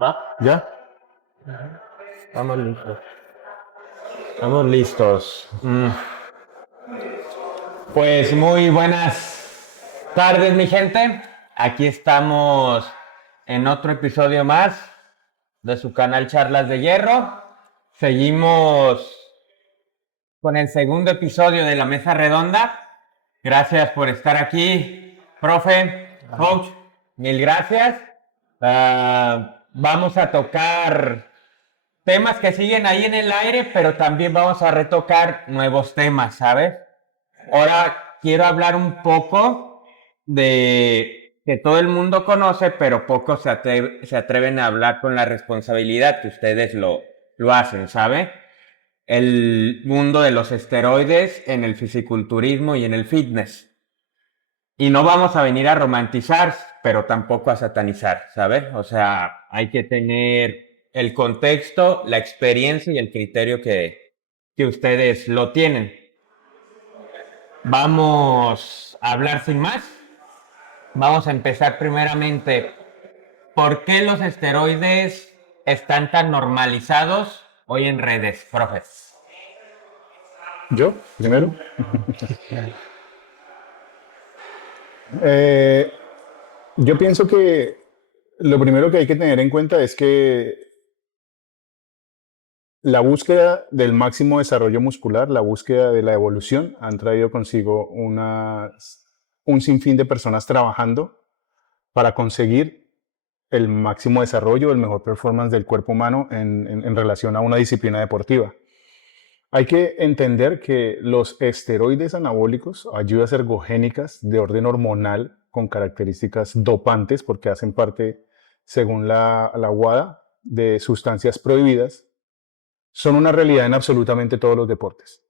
¿Va? ¿Ya? Estamos listos. Estamos listos. Pues muy buenas tardes, mi gente. Aquí estamos en otro episodio más de su canal Charlas de Hierro. Seguimos con el segundo episodio de la Mesa Redonda. Gracias por estar aquí, profe, coach. Mil gracias. Vamos a tocar temas que siguen ahí en el aire, pero también vamos a retocar nuevos temas, ¿sabes? Ahora quiero hablar un poco de que todo el mundo conoce, pero pocos se atreven a hablar con la responsabilidad que ustedes lo hacen, ¿sabe? El mundo de los esteroides en el fisiculturismo y en el fitness. Y no vamos a venir a romantizar, pero tampoco a satanizar, ¿sabes? O sea, hay que tener el contexto, la experiencia y el criterio que ustedes lo tienen. Vamos a hablar sin más. Vamos a empezar primeramente. ¿Por qué los esteroides están tan normalizados hoy en redes, profes? ¿Yo? Primero. Eh, yo pienso que lo primero que hay que tener en cuenta es que la búsqueda del máximo desarrollo muscular, la búsqueda de la evolución, han traído consigo un sinfín de personas trabajando para conseguir el máximo desarrollo, el mejor performance del cuerpo humano en relación a una disciplina deportiva. Hay que entender que los esteroides anabólicos, ayudas ergogénicas de orden hormonal con características dopantes, porque hacen parte, según la WADA, de sustancias prohibidas, son una realidad en absolutamente todos los deportes.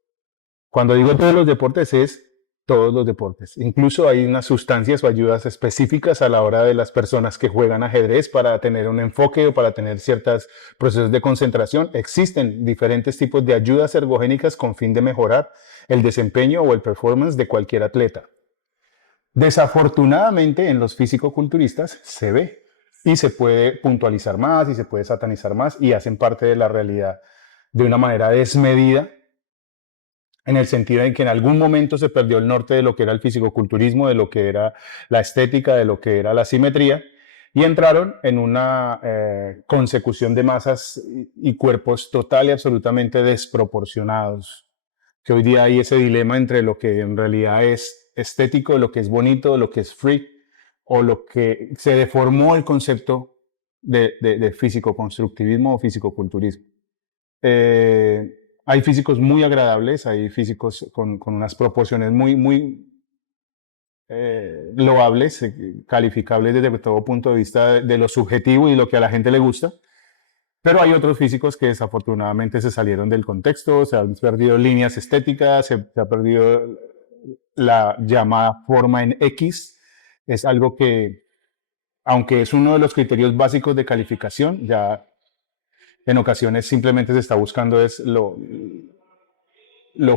Cuando digo todos los deportes es todos los deportes. Incluso hay unas sustancias o ayudas específicas a la hora de las personas que juegan ajedrez para tener un enfoque o para tener ciertos procesos de concentración. Existen diferentes tipos de ayudas ergogénicas con fin de mejorar el desempeño o el performance de cualquier atleta. Desafortunadamente en los fisicoculturistas se ve y se puede puntualizar más y se puede satanizar más y hacen parte de la realidad de una manera desmedida, en el sentido en que en algún momento se perdió el norte de lo que era el fisicoculturismo, de lo que era la estética, de lo que era la simetría, y entraron en una consecución de masas y cuerpos total y absolutamente desproporcionados, que hoy día hay ese dilema entre lo que en realidad es estético, lo que es bonito, lo que es freak, o lo que se deformó el concepto de físico-constructivismo o físico-culturismo. Hay físicos muy agradables, hay físicos con unas proporciones muy loables, calificables desde todo punto de vista de lo subjetivo y lo que a la gente le gusta, pero hay otros físicos que desafortunadamente se salieron del contexto, se han perdido líneas estéticas, se ha perdido la llamada forma en X. Es algo que, aunque es uno de los criterios básicos de calificación, ya en ocasiones simplemente se está buscando es lo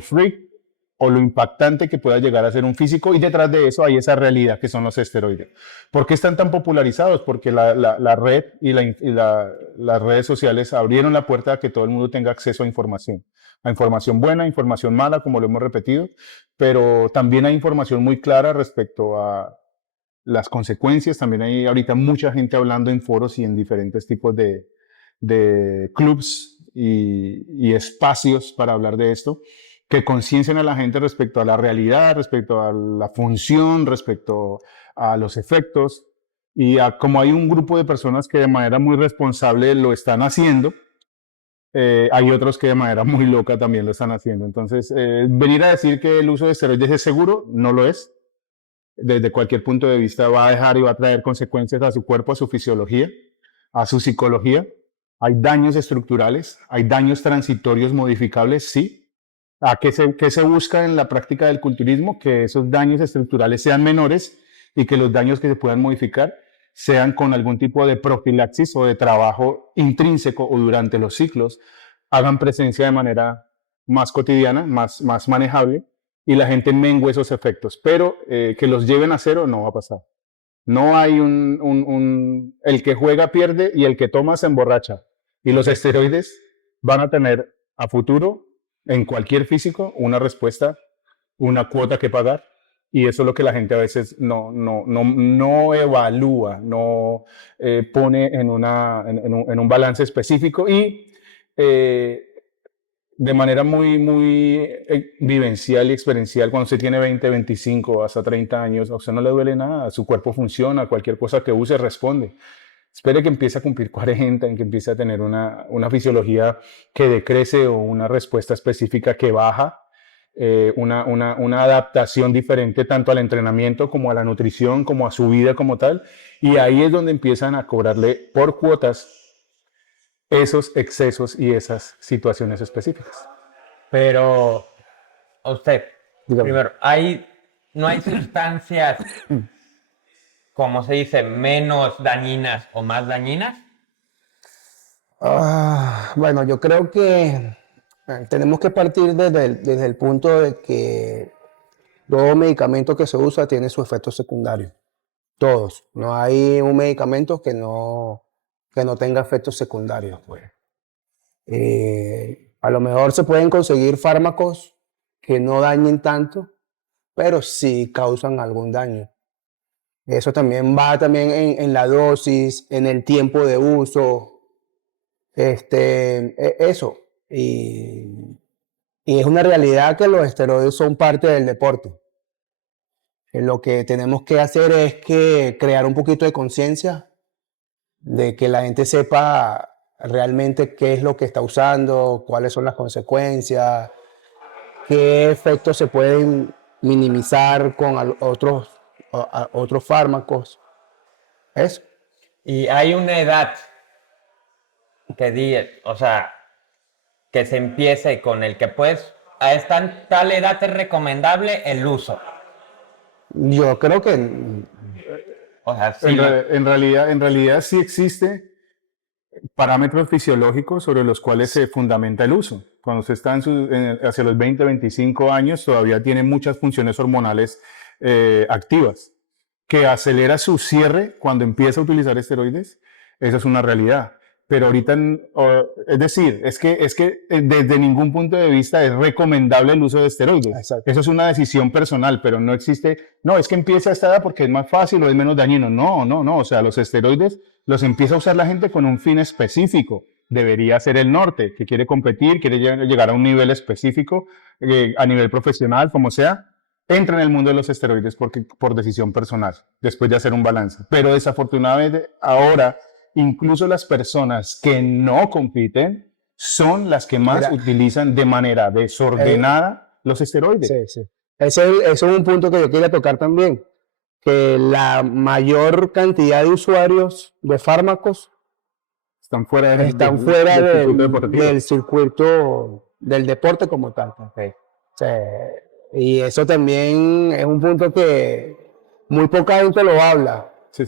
freak o lo impactante que pueda llegar a ser un físico, y detrás de eso hay esa realidad que son los esteroides. ¿Por qué están tan popularizados? Porque la red y las redes sociales abrieron la puerta a que todo el mundo tenga acceso a información buena, información mala, como lo hemos repetido, pero también hay información muy clara respecto a las consecuencias. También hay ahorita mucha gente hablando en foros y en diferentes tipos de clubs y espacios para hablar de esto, que conciencian a la gente respecto a la realidad, respecto a la función, respecto a los efectos, y a como hay un grupo de personas que de manera muy responsable lo están haciendo, hay otros que de manera muy loca también lo están haciendo. Entonces, venir a decir que el uso de esteroides es seguro, no lo es. Desde cualquier punto de vista va a dejar y va a traer consecuencias a su cuerpo, a su fisiología, a su psicología. Hay daños estructurales, hay daños transitorios modificables, sí. ¿Qué se busca en la práctica del culturismo? Que esos daños estructurales sean menores y que los daños que se puedan modificar sean con algún tipo de profilaxis o de trabajo intrínseco o durante los ciclos, hagan presencia de manera más cotidiana, más manejable, y la gente mengue esos efectos. Pero que los lleven a cero no va a pasar. No hay el que juega pierde y el que toma se emborracha. Y los esteroides van a tener a futuro, en cualquier físico, una respuesta, una cuota que pagar. Y eso es lo que la gente a veces no evalúa, no pone en un balance específico. Y de manera muy vivencial y experiencial, cuando usted tiene 20, 25, hasta 30 años, a usted no le duele nada, su cuerpo funciona, cualquier cosa que use responde. Espere que empiece a cumplir 40, en que empiece a tener una fisiología que decrece o una respuesta específica que baja, una adaptación diferente tanto al entrenamiento como a la nutrición, como a su vida como tal, y ahí es donde empiezan a cobrarle por cuotas esos excesos y esas situaciones específicas. Pero, usted, Dígame. primero, no hay sustancias, como se dice, menos dañinas o más dañinas. Bueno, yo creo que tenemos que partir desde el punto de que todo medicamento que se usa tiene su efecto secundario. Todos. No hay un medicamento que no tenga efectos secundarios, pues. A lo mejor se pueden conseguir fármacos que no dañen tanto, pero sí causan algún daño. Eso también va también en la dosis, en el tiempo de uso, eso. Y es una realidad que los esteroides son parte del deporte. Lo que tenemos que hacer es que crear un poquito de conciencia de que la gente sepa realmente qué es lo que está usando, cuáles son las consecuencias, qué efectos se pueden minimizar con otros fármacos. Eso. Y hay una edad o sea, que se empiece con el que puedes, a esta tal edad es recomendable el uso. Yo creo que O sea, sí, En realidad sí existe parámetros fisiológicos sobre los cuales se fundamenta el uso. Cuando usted está hacia los 20, 25 años, todavía tiene muchas funciones hormonales activas, que acelera su cierre cuando empieza a utilizar esteroides. Esa es una realidad. Pero ahorita, es decir, es que desde ningún punto de vista es recomendable el uso de esteroides. Exacto. Eso es una decisión personal, pero no existe, no, es que empieza a esta edad porque es más fácil o es menos dañino. No. O sea, los esteroides los empieza a usar la gente con un fin específico. Debería ser el norte, que quiere competir, quiere llegar a un nivel específico, a nivel profesional, como sea. Entra en el mundo de los esteroides por decisión personal, después de hacer un balance. Pero desafortunadamente ahora, incluso las personas que no compiten son las que más utilizan de manera desordenada los esteroides. Sí. Eso es un punto que yo quería tocar también, que la mayor cantidad de usuarios de fármacos están fuera del circuito del deporte como tal. Okay. O sea, y eso también es un punto que muy poca gente lo habla. Sí.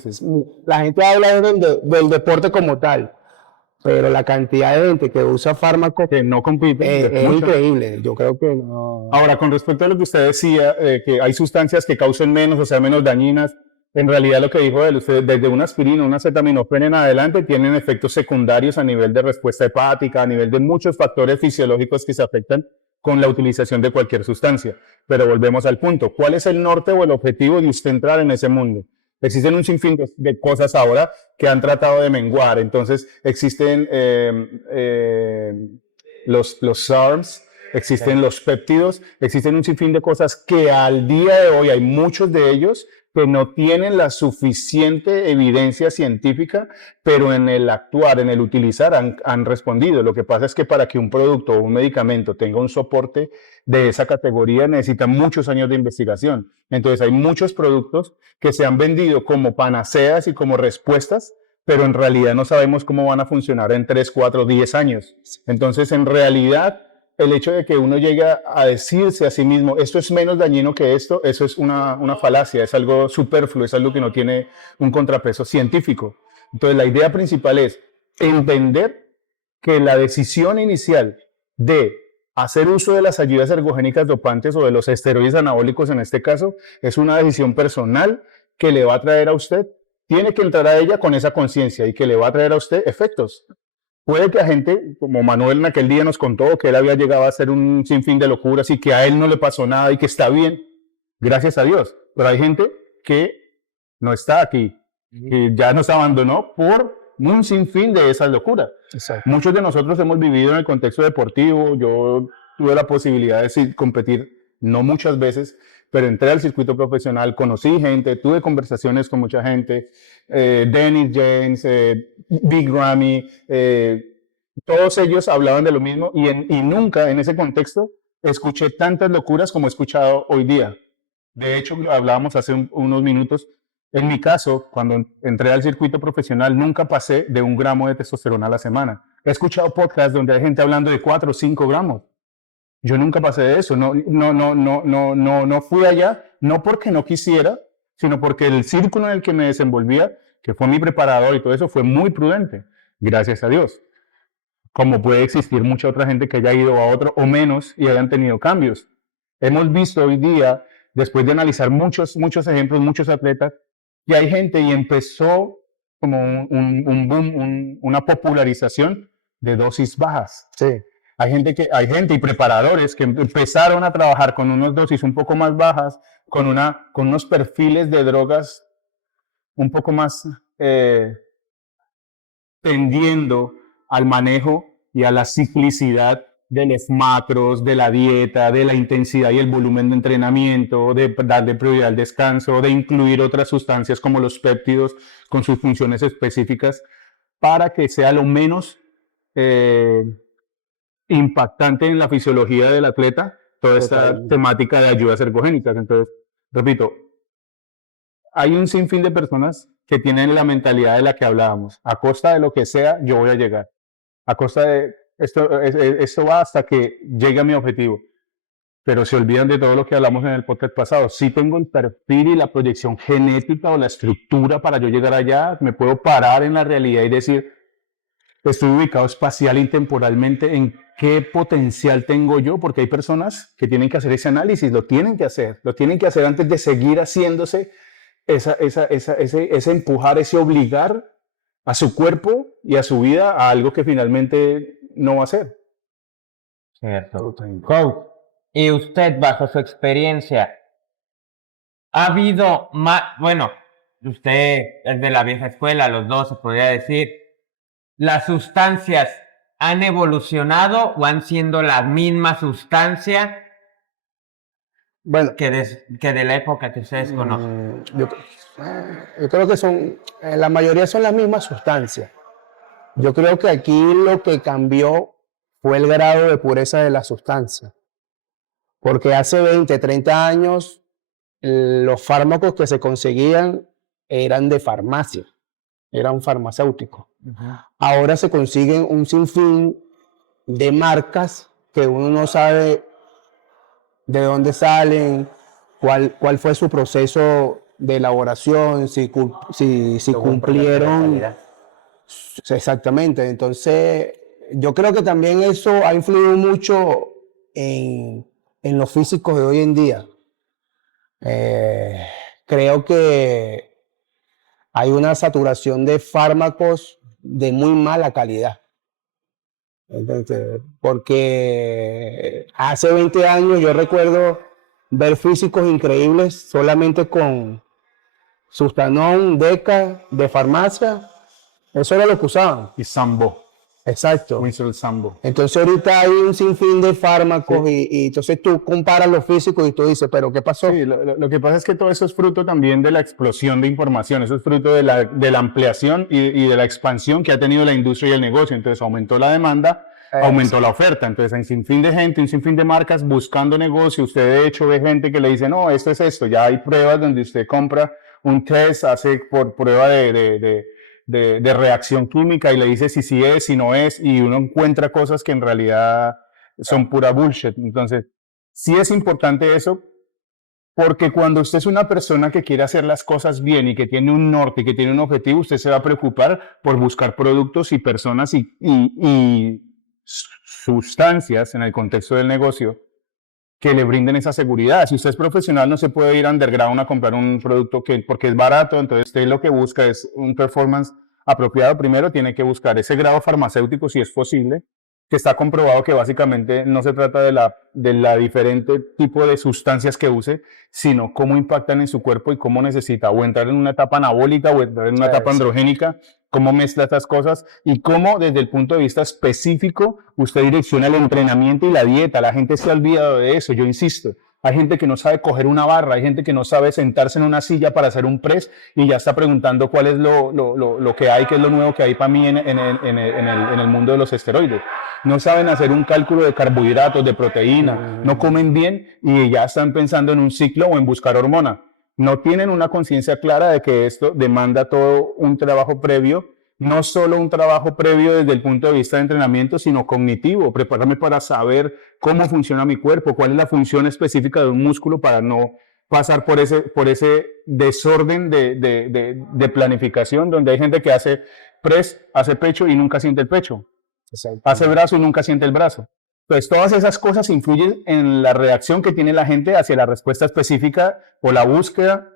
La gente habla del deporte como tal, pero la cantidad de gente que usa fármacos que no compite es increíble. Yo creo que no. Ahora, con respecto a lo que usted decía, que hay sustancias que causen menos, o sea, menos dañinas, en realidad lo que dijo él, usted, desde una aspirina, una acetaminofén en adelante, tienen efectos secundarios a nivel de respuesta hepática, a nivel de muchos factores fisiológicos que se afectan con la utilización de cualquier sustancia. Pero volvemos al punto, ¿cuál es el norte o el objetivo de usted entrar en ese mundo? Existen un sinfín de cosas ahora que han tratado de menguar. Entonces, existen los SARMs, existen los péptidos, existen un sinfín de cosas que al día de hoy hay muchos de ellos que no tienen la suficiente evidencia científica, pero en el actuar, en el utilizar, han respondido. Lo que pasa es que para que un producto o un medicamento tenga un soporte de esa categoría necesita muchos años de investigación. Entonces hay muchos productos que se han vendido como panaceas y como respuestas, pero en realidad no sabemos cómo van a funcionar en 3, 4, 10 años. Entonces, en realidad, el hecho de que uno llegue a decirse a sí mismo, esto es menos dañino que esto, eso es una falacia, es algo superfluo, es algo que no tiene un contrapeso científico. Entonces, la idea principal es entender que la decisión inicial de hacer uso de las ayudas ergogénicas dopantes o de los esteroides anabólicos en este caso, es una decisión personal que le va a traer a usted, tiene que entrar a ella con esa conciencia y que le va a traer a usted efectos. Puede que a gente, como Manuel en aquel día nos contó, que él había llegado a hacer un sinfín de locuras y que a él no le pasó nada y que está bien, gracias a Dios. Pero hay gente que no está aquí, que ya nos abandonó por un sinfín de esas locuras. Exacto. Muchos de nosotros hemos vivido en el contexto deportivo. Yo tuve la posibilidad de competir, no muchas veces, pero entré al circuito profesional, conocí gente, tuve conversaciones con mucha gente, Dennis James, Big Ramy, todos ellos hablaban de lo mismo y nunca en ese contexto escuché tantas locuras como he escuchado hoy día. De hecho, hablábamos hace unos minutos. En mi caso, cuando entré al circuito profesional, nunca pasé de 1 gramo de testosterona a la semana. He escuchado podcasts donde hay gente hablando de 4 o 5 gramos. Yo nunca pasé de eso. No fui allá, no porque no quisiera, sino porque el círculo en el que me desenvolvía, que fue mi preparador y todo eso, fue muy prudente, gracias a Dios. Como puede existir mucha otra gente que haya ido a otro o menos y hayan tenido cambios. Hemos visto hoy día, después de analizar muchos ejemplos, muchos atletas, que hay gente y empezó como un boom, una popularización de dosis bajas. Sí. Hay gente y preparadores que empezaron a trabajar con unas dosis un poco más bajas, con unos perfiles de drogas un poco más tendiendo al manejo y a la ciclicidad de los macros, de la dieta, de la intensidad y el volumen de entrenamiento, de darle prioridad al descanso, de incluir otras sustancias como los péptidos con sus funciones específicas para que sea lo menos impactante en la fisiología del atleta toda esta temática de ayudas ergogénicas. Entonces, repito, hay un sinfín de personas que tienen la mentalidad de la que hablábamos. A costa de lo que sea, yo voy a llegar. A costa de esto va hasta que llegue a mi objetivo. Pero se olvidan de todo lo que hablamos en el podcast pasado. Si tengo el perfil y la proyección genética o la estructura para yo llegar allá, me puedo parar en la realidad y decir, estoy ubicado espacial y temporalmente en qué potencial tengo yo, porque hay personas que tienen que hacer ese análisis, lo tienen que hacer antes de seguir haciéndose ese empujar, ese obligar a su cuerpo y a su vida a algo que finalmente no va a ser. Cierto. Coach, y usted, bajo su experiencia, ha habido más, bueno, usted es de la vieja escuela, los dos se podría decir, ¿las sustancias han evolucionado o han sido la misma sustancia Bueno, que de la época que ustedes conocen? yo creo que la mayoría son las mismas sustancias. Yo creo que aquí lo que cambió fue el grado de pureza de la sustancia. Porque hace 20, 30 años, los fármacos que se conseguían eran de farmacia, eran farmacéuticos. Ahora se consiguen un sinfín de marcas que uno no sabe de dónde salen, cuál fue su proceso de elaboración, si cumplieron. Exactamente. Entonces, yo creo que también eso ha influido mucho en los físicos de hoy en día. Creo que hay una saturación de fármacos de muy mala calidad. Entonces, porque hace 20 años yo recuerdo ver físicos increíbles solamente con Sustanón, Deca, de farmacia. Eso era lo que usaban. Y Sambo. Exacto. Winston Sambo. Entonces ahorita hay un sinfín de fármacos y entonces tú comparas los físicos y tú dices, ¿pero qué pasó? Sí, lo que pasa es que todo eso es fruto también de la explosión de información, eso es fruto de la ampliación y de la expansión que ha tenido la industria y el negocio. Entonces aumentó la demanda, aumentó la oferta. Entonces hay un sinfín de gente, un sinfín de marcas buscando negocio. Usted de hecho ve gente que le dice, no, esto es esto. Ya hay pruebas donde usted compra un test, hace por prueba de reacción química y le dice si sí es, si no es, y uno encuentra cosas que en realidad son pura bullshit. Entonces, sí es importante eso, porque cuando usted es una persona que quiere hacer las cosas bien y que tiene un norte y que tiene un objetivo, usted se va a preocupar por buscar productos y personas y sustancias en el contexto del negocio que le brinden esa seguridad. Si usted es profesional, no se puede ir underground a comprar un producto porque es barato, entonces usted lo que busca es un performance apropiado. Primero tiene que buscar ese grado farmacéutico, si es posible, que está comprobado que básicamente no se trata de la diferente tipo de sustancias que use, sino cómo impactan en su cuerpo y cómo necesita o entrar en una etapa anabólica o entrar en una etapa androgénica, cómo mezcla estas cosas y cómo desde el punto de vista específico usted direcciona el entrenamiento y la dieta. La gente se ha olvidado de eso, yo insisto. Hay gente que no sabe coger una barra, hay gente que no sabe sentarse en una silla para hacer un press y ya está preguntando cuál es lo que hay, qué es lo nuevo que hay para mí en el mundo de los esteroides. No saben hacer un cálculo de carbohidratos, de proteína, no comen bien y ya están pensando en un ciclo o en buscar hormona. No tienen una conciencia clara de que esto demanda todo un trabajo previo, no solo un trabajo previo desde el punto de vista de entrenamiento, sino cognitivo, prepararme para saber cómo funciona mi cuerpo, cuál es la función específica de un músculo para no pasar por ese desorden de planificación, donde hay gente que hace press, hace pecho y nunca siente el pecho, hace brazo y nunca siente el brazo. Entonces, todas esas cosas influyen en la reacción que tiene la gente hacia la respuesta específica o la búsqueda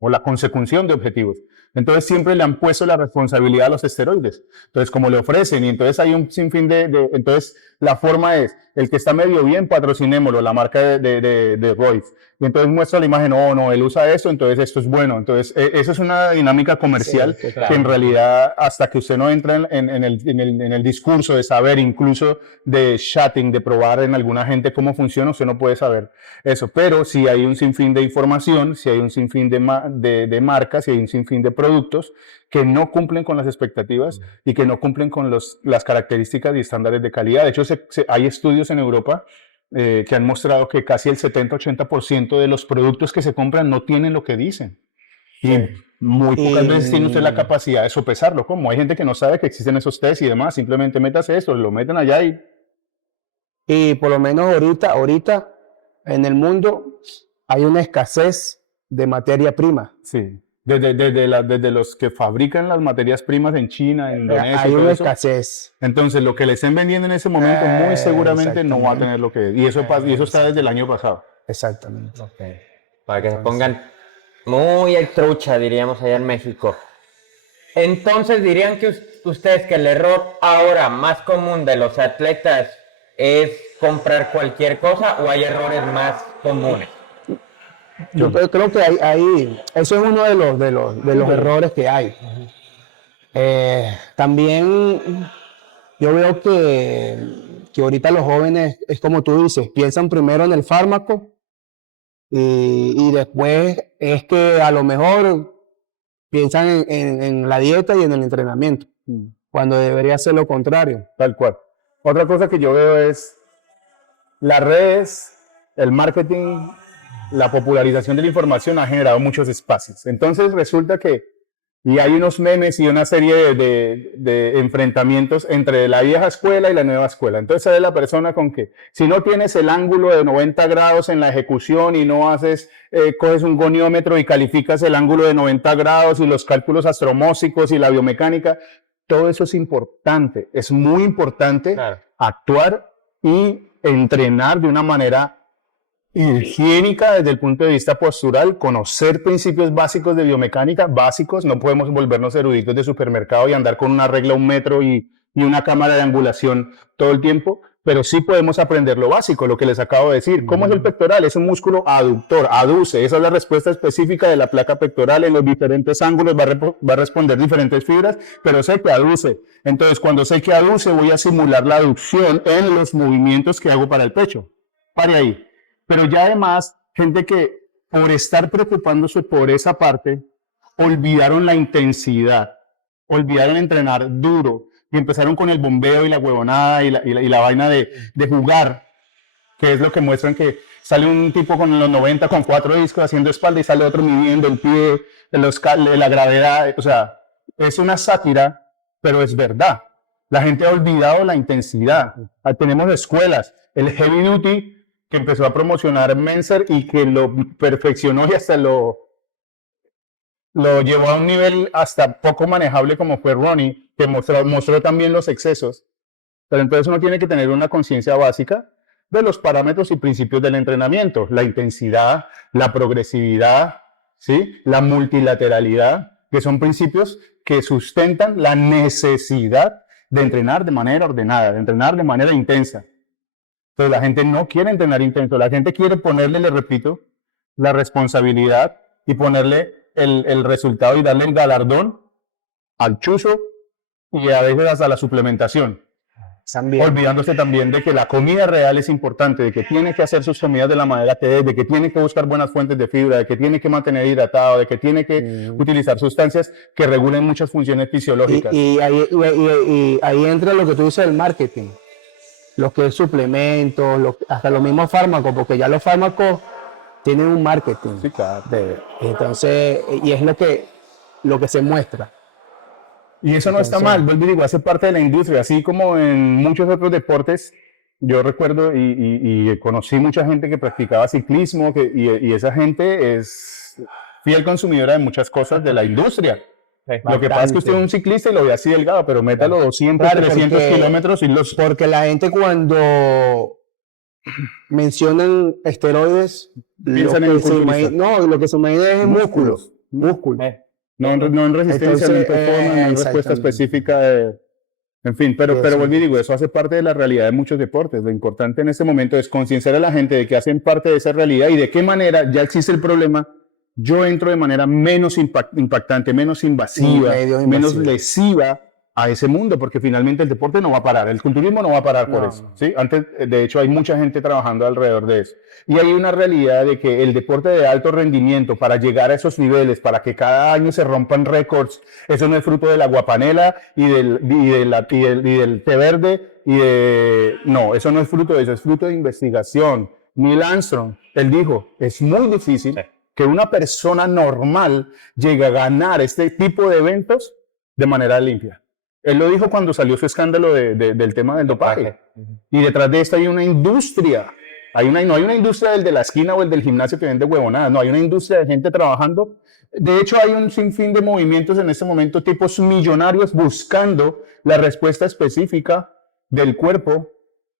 o la consecución de objetivos. Entonces siempre le han puesto la responsabilidad a los esteroides. Entonces como le ofrecen y entonces hay un sinfín entonces la forma es, el que está medio bien, patrocinémoslo, la marca de Royce. Y entonces muestra la imagen, no, él usa eso, entonces esto es bueno. Entonces eso es una dinámica comercial que en realidad hasta que usted no entra en el discurso de saber, incluso de chatting, de probar en alguna gente cómo funciona, usted no puede saber eso. Pero si hay un sinfín de información, si hay un sinfín de marcas, si hay un sinfín de productos que no cumplen con las expectativas y que no cumplen con las características y estándares de calidad. De hecho, hay estudios en Europa que han mostrado que casi el 70-80% de los productos que se compran no tienen lo que dicen. Y muy pocas veces tiene usted la capacidad de sopesarlo. ¿Cómo? Hay gente que no sabe que existen esos test y demás. Simplemente métase esto, lo meten allá y por lo menos ahorita en el mundo hay una escasez de materia prima. Sí. Desde los que fabrican las materias primas en China, en Indonesia. Hay una escasez. Entonces, lo que le estén vendiendo en ese momento muy seguramente no va a tener lo que es. Y eso está desde el año pasado. Exactamente. Okay. Para que se pongan muy el trucha, diríamos allá en México. Entonces, ¿dirían que ustedes que el error ahora más común de los atletas es comprar cualquier cosa o hay errores más comunes? Yo creo que eso es uno de los errores que hay. También yo veo que ahorita los jóvenes, es como tú dices, piensan primero en el fármaco y después es que a lo mejor piensan en la dieta y en el entrenamiento, cuando debería ser lo contrario. Tal cual. Otra cosa que yo veo es las redes, el marketing, la popularización de la información ha generado muchos espacios. Entonces resulta que y hay unos memes y una serie de enfrentamientos entre la vieja escuela y la nueva escuela. Entonces sale la persona con que si no tienes el ángulo de 90 grados en la ejecución y no coges un goniómetro y calificas el ángulo de 90 grados y los cálculos astromósicos y la biomecánica, todo eso es importante. Es muy importante actuar y entrenar de una manera higiénica desde el punto de vista postural, conocer principios básicos de biomecánica, básicos, no podemos volvernos eruditos de supermercado y andar con una regla 1 metro y una cámara de angulación todo el tiempo, pero sí podemos aprender lo básico, lo que les acabo de decir. ¿Cómo es el pectoral? Es un músculo aductor, aduce, esa es la respuesta específica de la placa pectoral, en los diferentes ángulos va a responder diferentes fibras, pero sé que aduce. Entonces, cuando sé que aduce, voy a simular la aducción en los movimientos que hago para el pecho. Pare ahí. Pero ya además, gente que por estar preocupándose por esa parte, olvidaron la intensidad, olvidaron entrenar duro y empezaron con el bombeo y la huevonada y la vaina de jugar, que es lo que muestran que sale un tipo con los 90 con 4 discos haciendo espalda y sale otro midiendo el pie, la gravedad, o sea, es una sátira, pero es verdad. La gente ha olvidado la intensidad. Tenemos escuelas, el heavy duty, que empezó a promocionar Menser y que lo perfeccionó y hasta lo llevó a un nivel hasta poco manejable como fue Ronnie, que mostró también los excesos. Pero entonces uno tiene que tener una conciencia básica de los parámetros y principios del entrenamiento, la intensidad, la progresividad, ¿sí? La multilateralidad, que son principios que sustentan la necesidad de entrenar de manera ordenada, de entrenar de manera intensa. Entonces la gente no quiere entrenar intenso, la gente quiere ponerle, le repito, la responsabilidad y ponerle el resultado y darle el galardón al chuzo y a veces hasta la suplementación. También. Olvidándose también de que la comida real es importante, de que tiene que hacer sus comidas de la manera que es, de que tiene que buscar buenas fuentes de fibra, de que tiene que mantener hidratado, de que tiene que utilizar sustancias que regulen muchas funciones fisiológicas. Y ahí entra lo que tú dices del marketing, los que es suplementos, hasta los mismos fármacos, porque ya los fármacos tienen un marketing. Sí, claro. Entonces, y es lo que se muestra. Y eso no está mal, vuelvo y digo, hace parte de la industria, así como en muchos otros deportes. Yo recuerdo y conocí mucha gente que practicaba ciclismo y esa gente es fiel consumidora de muchas cosas de la industria. Lo que pasa es que usted es un ciclista y lo ve así delgado, pero métalo 200, 300 kilómetros y los... Porque la gente cuando mencionan esteroides, piensan en un culturista. lo que se imagina es músculos. No en resistencia, no en performance, no en respuesta específica en fin, pero vuelvo y digo, eso hace parte de la realidad de muchos deportes. Lo importante en este momento es concienciar a la gente de que hacen parte de esa realidad y de qué manera ya existe el problema. Yo entro de manera menos impactante, menos invasiva, menos lesiva a ese mundo, porque finalmente el deporte no va a parar, el culturismo no va a parar por eso, ¿sí? Antes, de hecho, hay mucha gente trabajando alrededor de eso. Y hay una realidad de que el deporte de alto rendimiento, para llegar a esos niveles, para que cada año se rompan récords, eso no es fruto de la guapanela y del té verde, no, eso no es fruto de eso, es fruto de investigación. Neil Armstrong, él dijo, es muy difícil que una persona normal llegue a ganar este tipo de eventos de manera limpia. Él lo dijo cuando salió su escándalo del tema del dopaje. Y detrás de esto hay una industria. No hay una industria del de la esquina o el del gimnasio que vende huevonadas. No, hay una industria de gente trabajando. De hecho, hay un sinfín de movimientos en este momento, tipos millonarios, buscando la respuesta específica del cuerpo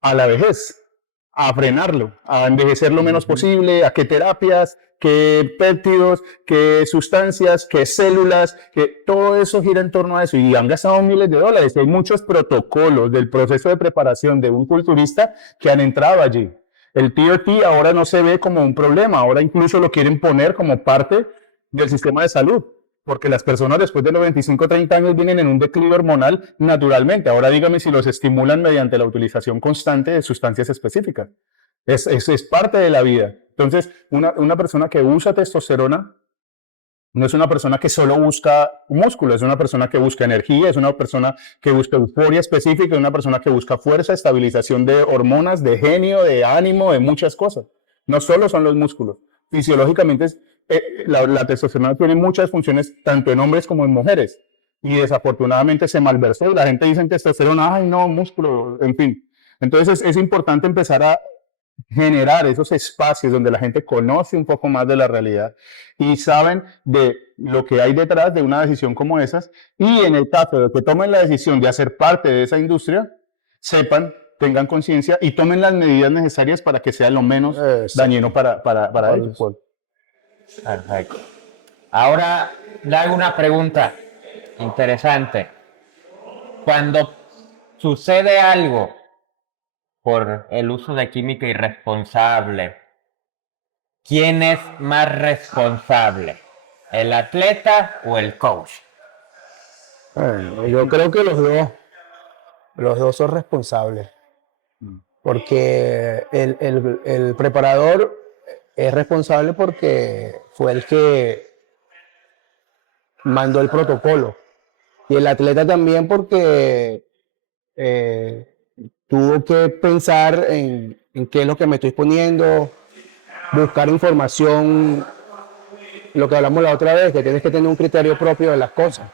a la vejez, a frenarlo, a envejecer lo menos posible, a qué terapias, qué péptidos, qué sustancias, qué células, que todo eso gira en torno a eso y han gastado miles de dólares. Hay muchos protocolos del proceso de preparación de un culturista que han entrado allí. El TRT ahora no se ve como un problema, ahora incluso lo quieren poner como parte del sistema de salud, porque las personas después de los 25 o 30 años vienen en un declive hormonal naturalmente. Ahora dígame si los estimulan mediante la utilización constante de sustancias específicas. Es parte de la vida. Entonces, una persona que usa testosterona no es una persona que solo busca músculo, es una persona que busca energía, es una persona que busca euforia específica, es una persona que busca fuerza, estabilización de hormonas, de genio, de ánimo, de muchas cosas. No solo son los músculos. Fisiológicamente, la testosterona tiene muchas funciones, tanto en hombres como en mujeres. Y desafortunadamente se malversó. La gente dice en testosterona, ay no, músculo, en fin. Entonces es importante empezar a generar esos espacios donde la gente conoce un poco más de la realidad y saben de lo que hay detrás de una decisión como esas, y en el caso de que tomen la decisión de hacer parte de esa industria, sepan, tengan conciencia y tomen las medidas necesarias para que sea lo menos dañino para ellos. Perfecto. Ahora le hago una pregunta interesante. Cuando sucede algo por el uso de química irresponsable, ¿quién es más responsable? ¿El atleta o el coach? Yo creo que los dos son responsables, porque el preparador es responsable porque fue el que mandó el protocolo, y el atleta también porque tuvo que pensar en qué es lo que me estoy poniendo, buscar información, lo que hablamos la otra vez, que tienes que tener un criterio propio de las cosas,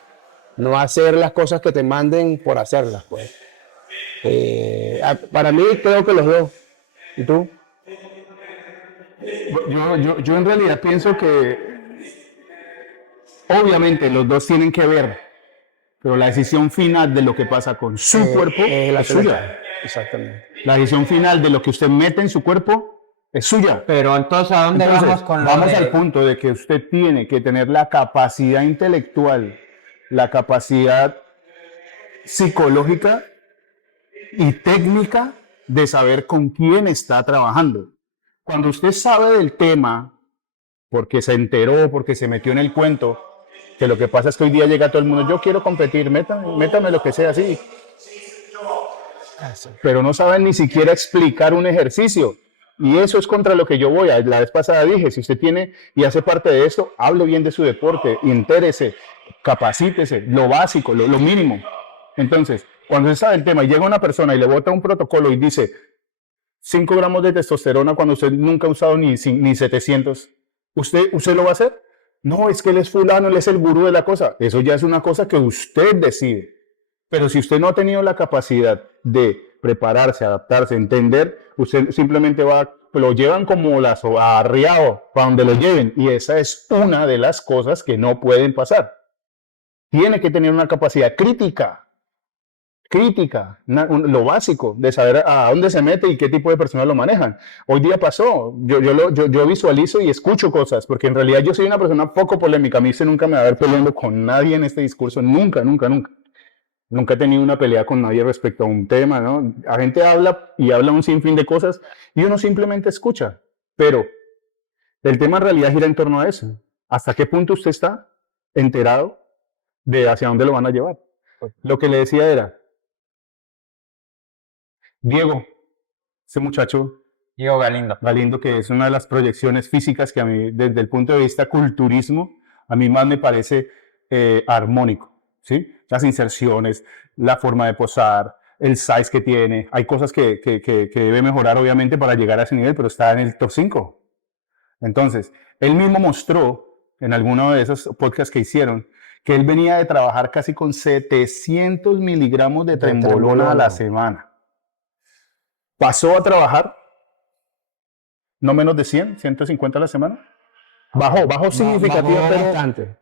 no hacer las cosas que te manden por hacerlas, pues. Para mí creo que los dos. ¿Y tú? Yo en realidad pienso que obviamente los dos tienen que ver, pero la decisión final de lo que pasa con su cuerpo es suya. Exactamente. La decisión final de lo que usted mete en su cuerpo es suya. Pero entonces, ¿a dónde Entonces, vamos con lo vamos de- al punto de que usted tiene que tener la capacidad intelectual, la capacidad psicológica y técnica de saber con quién está trabajando. Cuando usted sabe del tema, porque se enteró, porque se metió en el cuento, que lo que pasa es que hoy día llega todo el mundo, yo quiero competir, métame lo que sea así, pero no saben ni siquiera explicar un ejercicio. Y eso es contra lo que yo voy. La vez pasada dije, si usted tiene y hace parte de esto, hable bien de su deporte, intérese, capacítese, lo básico, lo mínimo. Entonces, cuando usted sabe el tema y llega una persona y le bota un protocolo y dice 5 gramos de testosterona cuando usted nunca ha usado ni 700, ¿usted lo va a hacer? No, es que él es fulano, él es el gurú de la cosa. Eso ya es una cosa que usted decide. Pero si usted no ha tenido la capacidad de prepararse, adaptarse, entender, usted simplemente lo llevan como lazo, arriado, para donde lo lleven. Y esa es una de las cosas que no pueden pasar. Tiene que tener una capacidad crítica, lo básico, de saber a dónde se mete y qué tipo de personas lo manejan. Hoy día pasó, yo visualizo y escucho cosas, porque en realidad yo soy una persona poco polémica. A mí se nunca me va a ver peleando con nadie en este discurso, nunca, nunca, nunca. Nunca he tenido una pelea con nadie respecto a un tema, ¿no? La gente habla y habla un sinfín de cosas y uno simplemente escucha. Pero el tema en realidad gira en torno a eso. ¿Hasta qué punto usted está enterado de hacia dónde lo van a llevar? Lo que le decía era, Diego, ese muchacho Diego Galindo? Galindo, que es una de las proyecciones físicas que a mí, desde el punto de vista culturismo, a mí más me parece armónico, ¿sí? Las inserciones, la forma de posar, el size que tiene. Hay cosas que debe mejorar, obviamente, para llegar a ese nivel, pero está en el top 5. Entonces, él mismo mostró en alguno de esos podcasts que hicieron que él venía de trabajar casi con 700 miligramos de trembolona a la semana. Pasó a trabajar no menos de 100, 150 a la semana. Bajó significativamente. Bastante.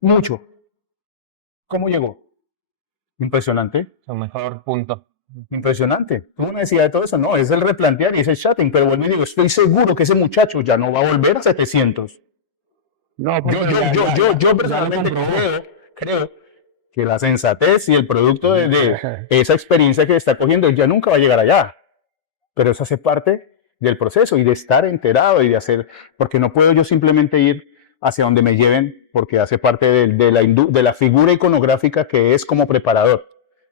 Mucho. ¿Cómo llegó? Impresionante. Su mejor punto. Impresionante. Tuvo necesidad de todo eso. No, es el replantear y es el chatting. Pero vuelvo y digo, estoy seguro que ese muchacho ya no va a volver a 700. No, Yo personalmente creo que la sensatez y el producto de esa experiencia que está cogiendo ya nunca va a llegar allá. Pero eso hace parte del proceso y de estar enterado y de hacer, porque no puedo yo simplemente ir hacia donde me lleven, porque hace parte de la figura iconográfica que es como preparador.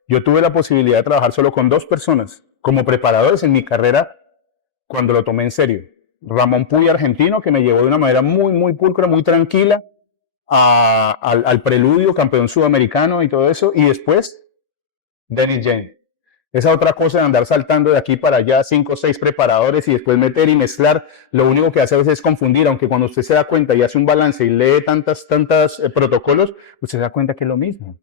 Yo tuve la posibilidad de trabajar solo con 2 personas como preparadores en mi carrera cuando lo tomé en serio. Ramón Puy, argentino, que me llevó de una manera muy, muy pulcra, muy tranquila al preludio, campeón sudamericano y todo eso, y después Dennis James. Esa otra cosa de andar saltando de aquí para allá, 5 o 6 preparadores y después meter y mezclar, lo único que hace a veces es confundir, aunque cuando usted se da cuenta y hace un balance y lee tantos protocolos, usted se da cuenta que es lo mismo.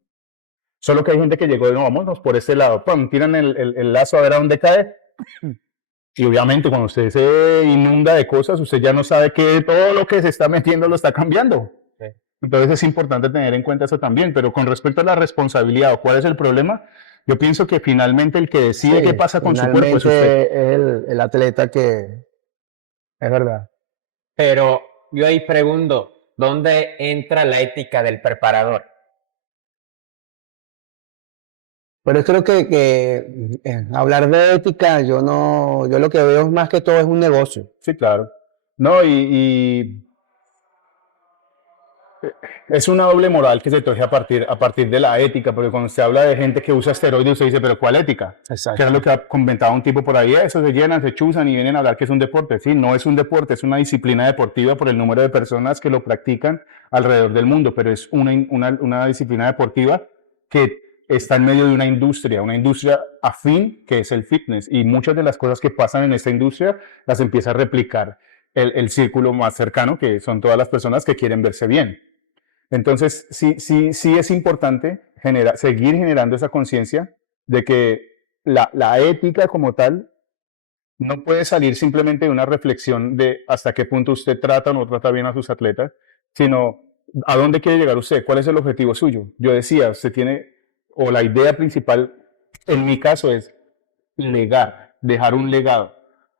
Solo que hay gente que llegó de no, vámonos por este lado, ¡pam! Tiran el lazo a ver a dónde cae. Y obviamente cuando usted se inunda de cosas, usted ya no sabe que todo lo que se está metiendo lo está cambiando. Sí. Entonces es importante tener en cuenta eso también, pero con respecto a la responsabilidad o cuál es el problema, yo pienso que finalmente el que decide qué pasa con su cuerpo es usted. Es el atleta que... Es verdad. Pero yo ahí pregunto, ¿dónde entra la ética del preparador? Pero creo que hablar de ética, yo lo que veo más que todo es un negocio. Sí, claro. No, y es una doble moral que se teje a partir de la ética, porque cuando se habla de gente que usa esteroides, usted dice, pero ¿cuál ética? Exacto. Que era lo que ha comentado un tipo por ahí, eso se llenan, se chuzan y vienen a hablar que es un deporte. Sí, no es un deporte, es una disciplina deportiva por el número de personas que lo practican alrededor del mundo, pero es una disciplina deportiva que está en medio de una industria afín que es el fitness, y muchas de las cosas que pasan en esta industria las empieza a replicar el círculo más cercano, que son todas las personas que quieren verse bien. Entonces, sí es importante seguir generando esa conciencia de que la ética como tal no puede salir simplemente de una reflexión de hasta qué punto usted trata o no trata bien a sus atletas, sino a dónde quiere llegar usted, cuál es el objetivo suyo. Yo decía, usted tiene, o la idea principal en mi caso es, legar, dejar un legado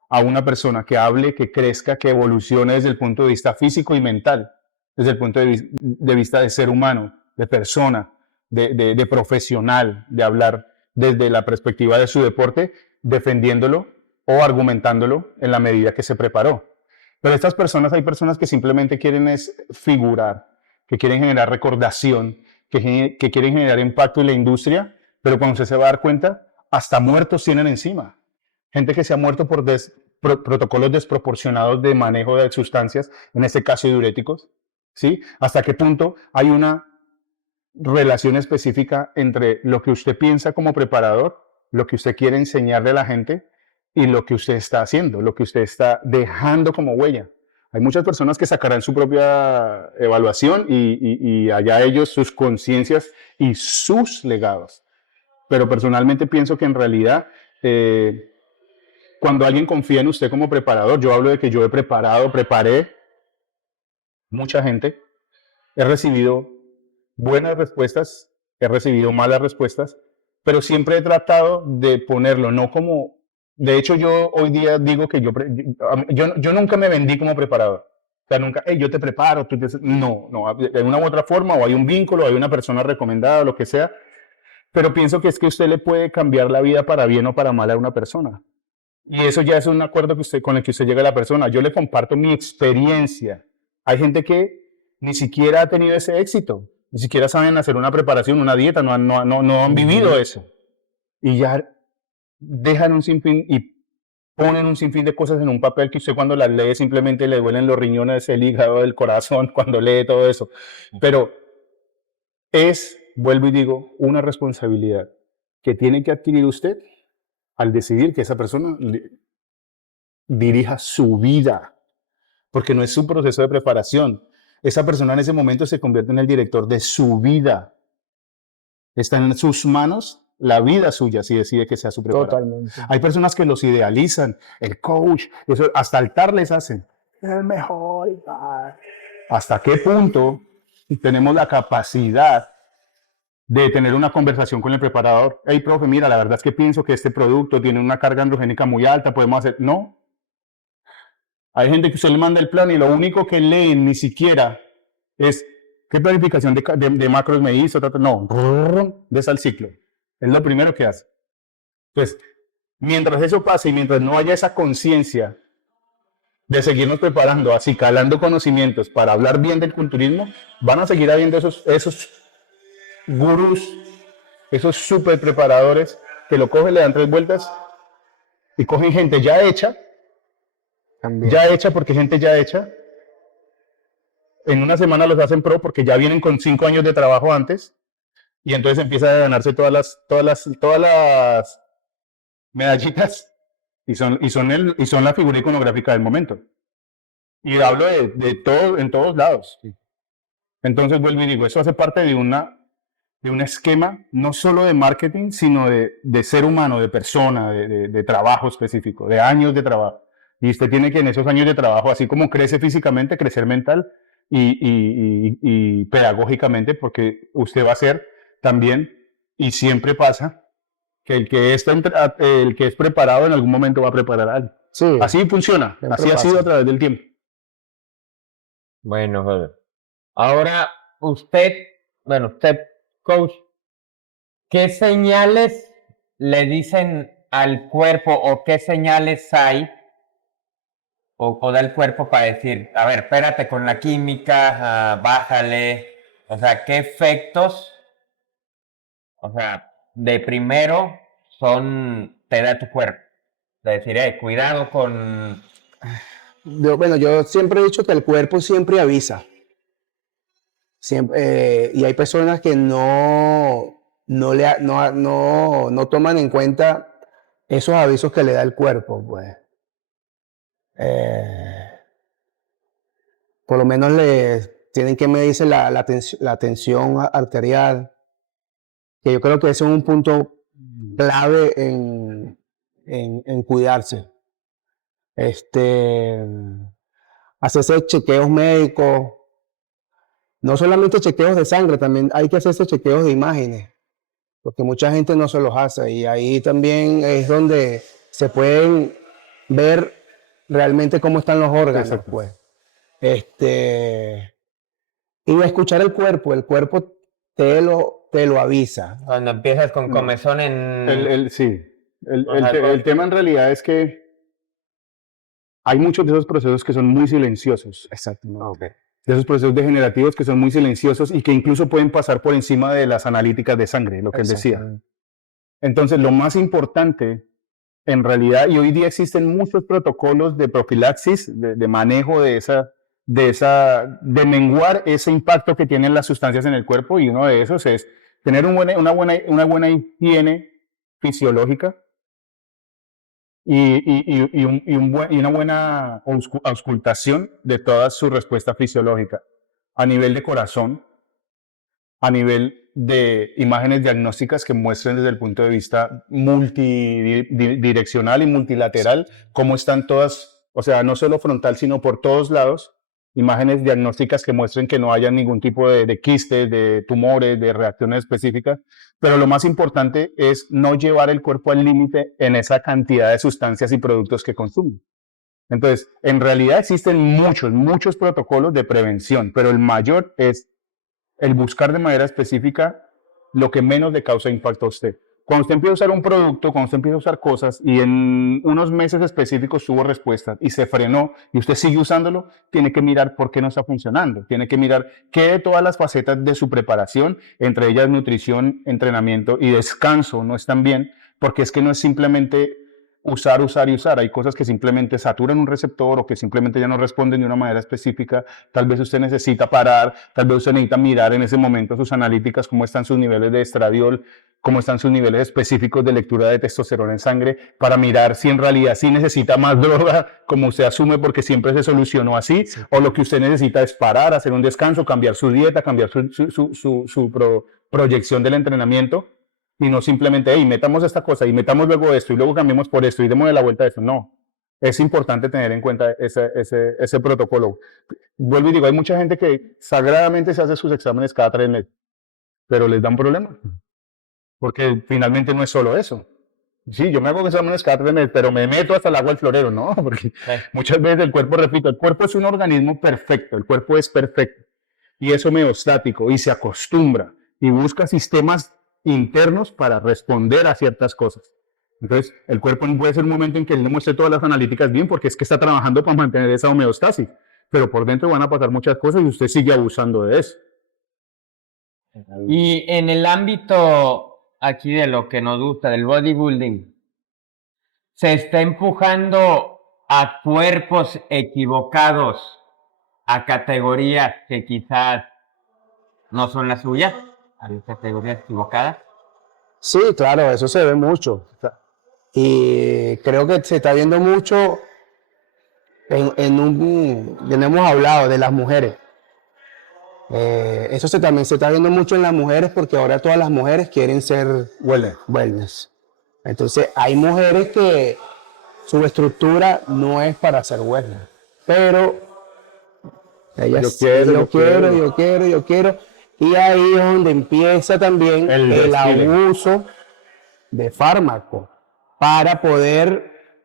a una persona que hable, que crezca, que evolucione desde el punto de vista físico y mental, desde el punto de vista de ser humano, de persona, de profesional, de hablar desde la perspectiva de su deporte, defendiéndolo o argumentándolo en la medida que se preparó. Pero estas personas, hay personas que simplemente quieren es figurar, que quieren generar recordación, que quieren generar impacto en la industria, pero cuando usted se va a dar cuenta, hasta muertos tienen encima. Gente que se ha muerto por protocolos desproporcionados de manejo de sustancias, en este caso diuréticos, ¿sí? ¿Hasta qué punto hay una relación específica entre lo que usted piensa como preparador, lo que usted quiere enseñarle a la gente y lo que usted está haciendo, lo que usted está dejando como huella? Hay muchas personas que sacarán su propia evaluación y allá ellos sus conciencias y sus legados. Pero personalmente pienso que en realidad cuando alguien confía en usted como preparador, yo hablo de que yo preparé mucha gente, he recibido buenas respuestas, he recibido malas respuestas, pero siempre he tratado de ponerlo, no como, de hecho yo hoy día digo que yo nunca me vendí como preparador. O sea, nunca, hey, yo te preparo, no, de una u otra forma, o hay un vínculo, hay una persona recomendada, lo que sea, pero pienso que es que usted le puede cambiar la vida para bien o para mal a una persona. Y eso ya es un acuerdo con el que usted llega a la persona. Yo le comparto mi experiencia. Hay gente que ni siquiera ha tenido ese éxito, ni siquiera saben hacer una preparación, una dieta, no han vivido eso. Y ya dejan un sinfín y ponen un sinfín de cosas en un papel que usted cuando las lee simplemente le duelen los riñones, el hígado, el corazón, cuando lee todo eso. Pero vuelvo y digo, una responsabilidad que tiene que adquirir usted al decidir que esa persona dirija su vida, porque no es su proceso de preparación. Esa persona en ese momento se convierte en el director de su vida. Está en sus manos la vida suya si decide que sea su preparador. Totalmente. Hay personas que los idealizan, el coach, eso, hasta altar les hacen. El mejor. ¿Hasta qué punto tenemos la capacidad de tener una conversación con el preparador? Hey, profe, mira, la verdad es que pienso que este producto tiene una carga androgénica muy alta, podemos hacer... No. Hay gente que usted le manda el plan y lo único que leen ni siquiera es qué planificación de macros me hizo. No, desa el ciclo. Es lo primero que hace. Entonces, mientras eso pase y mientras no haya esa conciencia de seguirnos preparando, así calando conocimientos para hablar bien del culturismo, van a seguir habiendo esos gurús, esos super preparadores que lo cogen, le dan 3 vueltas y cogen gente ya hecha, porque gente ya hecha, en una semana los hacen pro porque ya vienen con 5 años de trabajo antes y entonces empiezan a ganarse todas las medallitas y son la figura iconográfica del momento. Y hablo de todo, en todos lados. Entonces vuelvo y digo, eso hace parte de un esquema no solo de marketing, sino de ser humano, de persona, de trabajo específico, de años de trabajo. Y usted tiene que en esos años de trabajo, así como crece físicamente, crecer mental y pedagógicamente, porque usted va a ser también, y siempre pasa, que el que es preparado en algún momento va a preparar a alguien. Sí, Así funciona, así ha sido a través del tiempo. Bueno, Jorge. Ahora usted, coach, ¿qué señales le dicen al cuerpo o qué señales hay o da el cuerpo para decir, a ver, espérate con la química, bájale? O sea, ¿qué efectos, o sea, de primero te da tu cuerpo? De decir, cuidado con... Yo siempre he dicho que el cuerpo siempre avisa. Siempre, y hay personas que no toman en cuenta esos avisos que le da el cuerpo, pues. Por lo menos le tienen que medirse la tensión arterial, que yo creo que ese es un punto clave en cuidarse. Hacerse chequeos médicos, no solamente chequeos de sangre, también hay que hacerse chequeos de imágenes. porque mucha gente no se los hace y ahí también es donde se pueden ver realmente cómo están los órganos, Exacto. pues. Y escuchar el cuerpo te lo avisa. Cuando empiezas con No. comezón en... Sí. O sea, El tema en realidad es que hay muchos de esos procesos que son muy silenciosos. Exacto. Ok. De esos procesos degenerativos que son muy silenciosos y que incluso pueden pasar por encima de las analíticas de sangre, lo que él decía. Entonces, lo más importante, en realidad, y hoy día existen muchos protocolos de profilaxis, de manejo de menguar ese impacto que tienen las sustancias en el cuerpo, y uno de esos es tener una buena higiene fisiológica y una buena auscultación de toda su respuesta fisiológica a nivel de corazón, a nivel de imágenes diagnósticas que muestren desde el punto de vista multidireccional y multilateral cómo están todas, o sea, no solo frontal, sino por todos lados, imágenes diagnósticas que muestren que no haya ningún tipo de quistes, de tumores, de reacciones específicas. Pero lo más importante es no llevar el cuerpo al límite en esa cantidad de sustancias y productos que consume. Entonces, en realidad existen muchos protocolos de prevención, pero el mayor es el buscar de manera específica lo que menos le causa impacto a usted. Cuando usted empieza a usar un producto, cuando usted empieza a usar cosas y en unos meses específicos tuvo respuestas y se frenó y usted sigue usándolo, tiene que mirar por qué no está funcionando. Tiene que mirar qué de todas las facetas de su preparación, entre ellas nutrición, entrenamiento y descanso, no están bien, porque es que no es simplemente usar. Hay cosas que simplemente saturan un receptor o que simplemente ya no responden de una manera específica. Tal vez usted necesita parar, tal vez usted necesita mirar en ese momento sus analíticas, cómo están sus niveles de estradiol, cómo están sus niveles específicos de lectura de testosterona en sangre, para mirar si en realidad sí necesita más droga, como usted asume porque siempre se solucionó así, sí, o lo que usted necesita es parar, hacer un descanso, cambiar su dieta, cambiar su proyección del entrenamiento, y no simplemente, hey, metamos esta cosa y metamos luego esto y luego cambiemos por esto y démosle la vuelta a eso. No, es importante tener en cuenta ese protocolo. Vuelvo y digo, hay mucha gente que sagradamente se hace sus exámenes cada 3 meses, pero les dan problemas, porque finalmente no es solo eso. Sí, yo me hago exámenes cada 3 meses, pero me meto hasta el agua del florero, no, porque muchas veces el cuerpo, repito, el cuerpo es un organismo perfecto, el cuerpo es perfecto y es homeostático y se acostumbra y busca sistemas internos para responder a ciertas cosas. Entonces, el cuerpo puede ser un momento en que él le muestre todas las analíticas bien porque es que está trabajando para mantener esa homeostasis, pero por dentro van a pasar muchas cosas y usted sigue abusando de eso. Y en el ámbito aquí de lo que nos gusta, del bodybuilding, se está empujando a cuerpos equivocados, a categorías que quizás no son las suyas, a categorías equivocadas. Sí, claro, eso se ve mucho. Y creo que se está viendo mucho ya hemos hablado de las mujeres. Eso también se está viendo mucho en las mujeres porque ahora todas las mujeres quieren ser wellness. Entonces hay mujeres que su estructura no es para ser wellness, pero ellas yo quiero. Y ahí es donde empieza también el abuso de fármacos para poder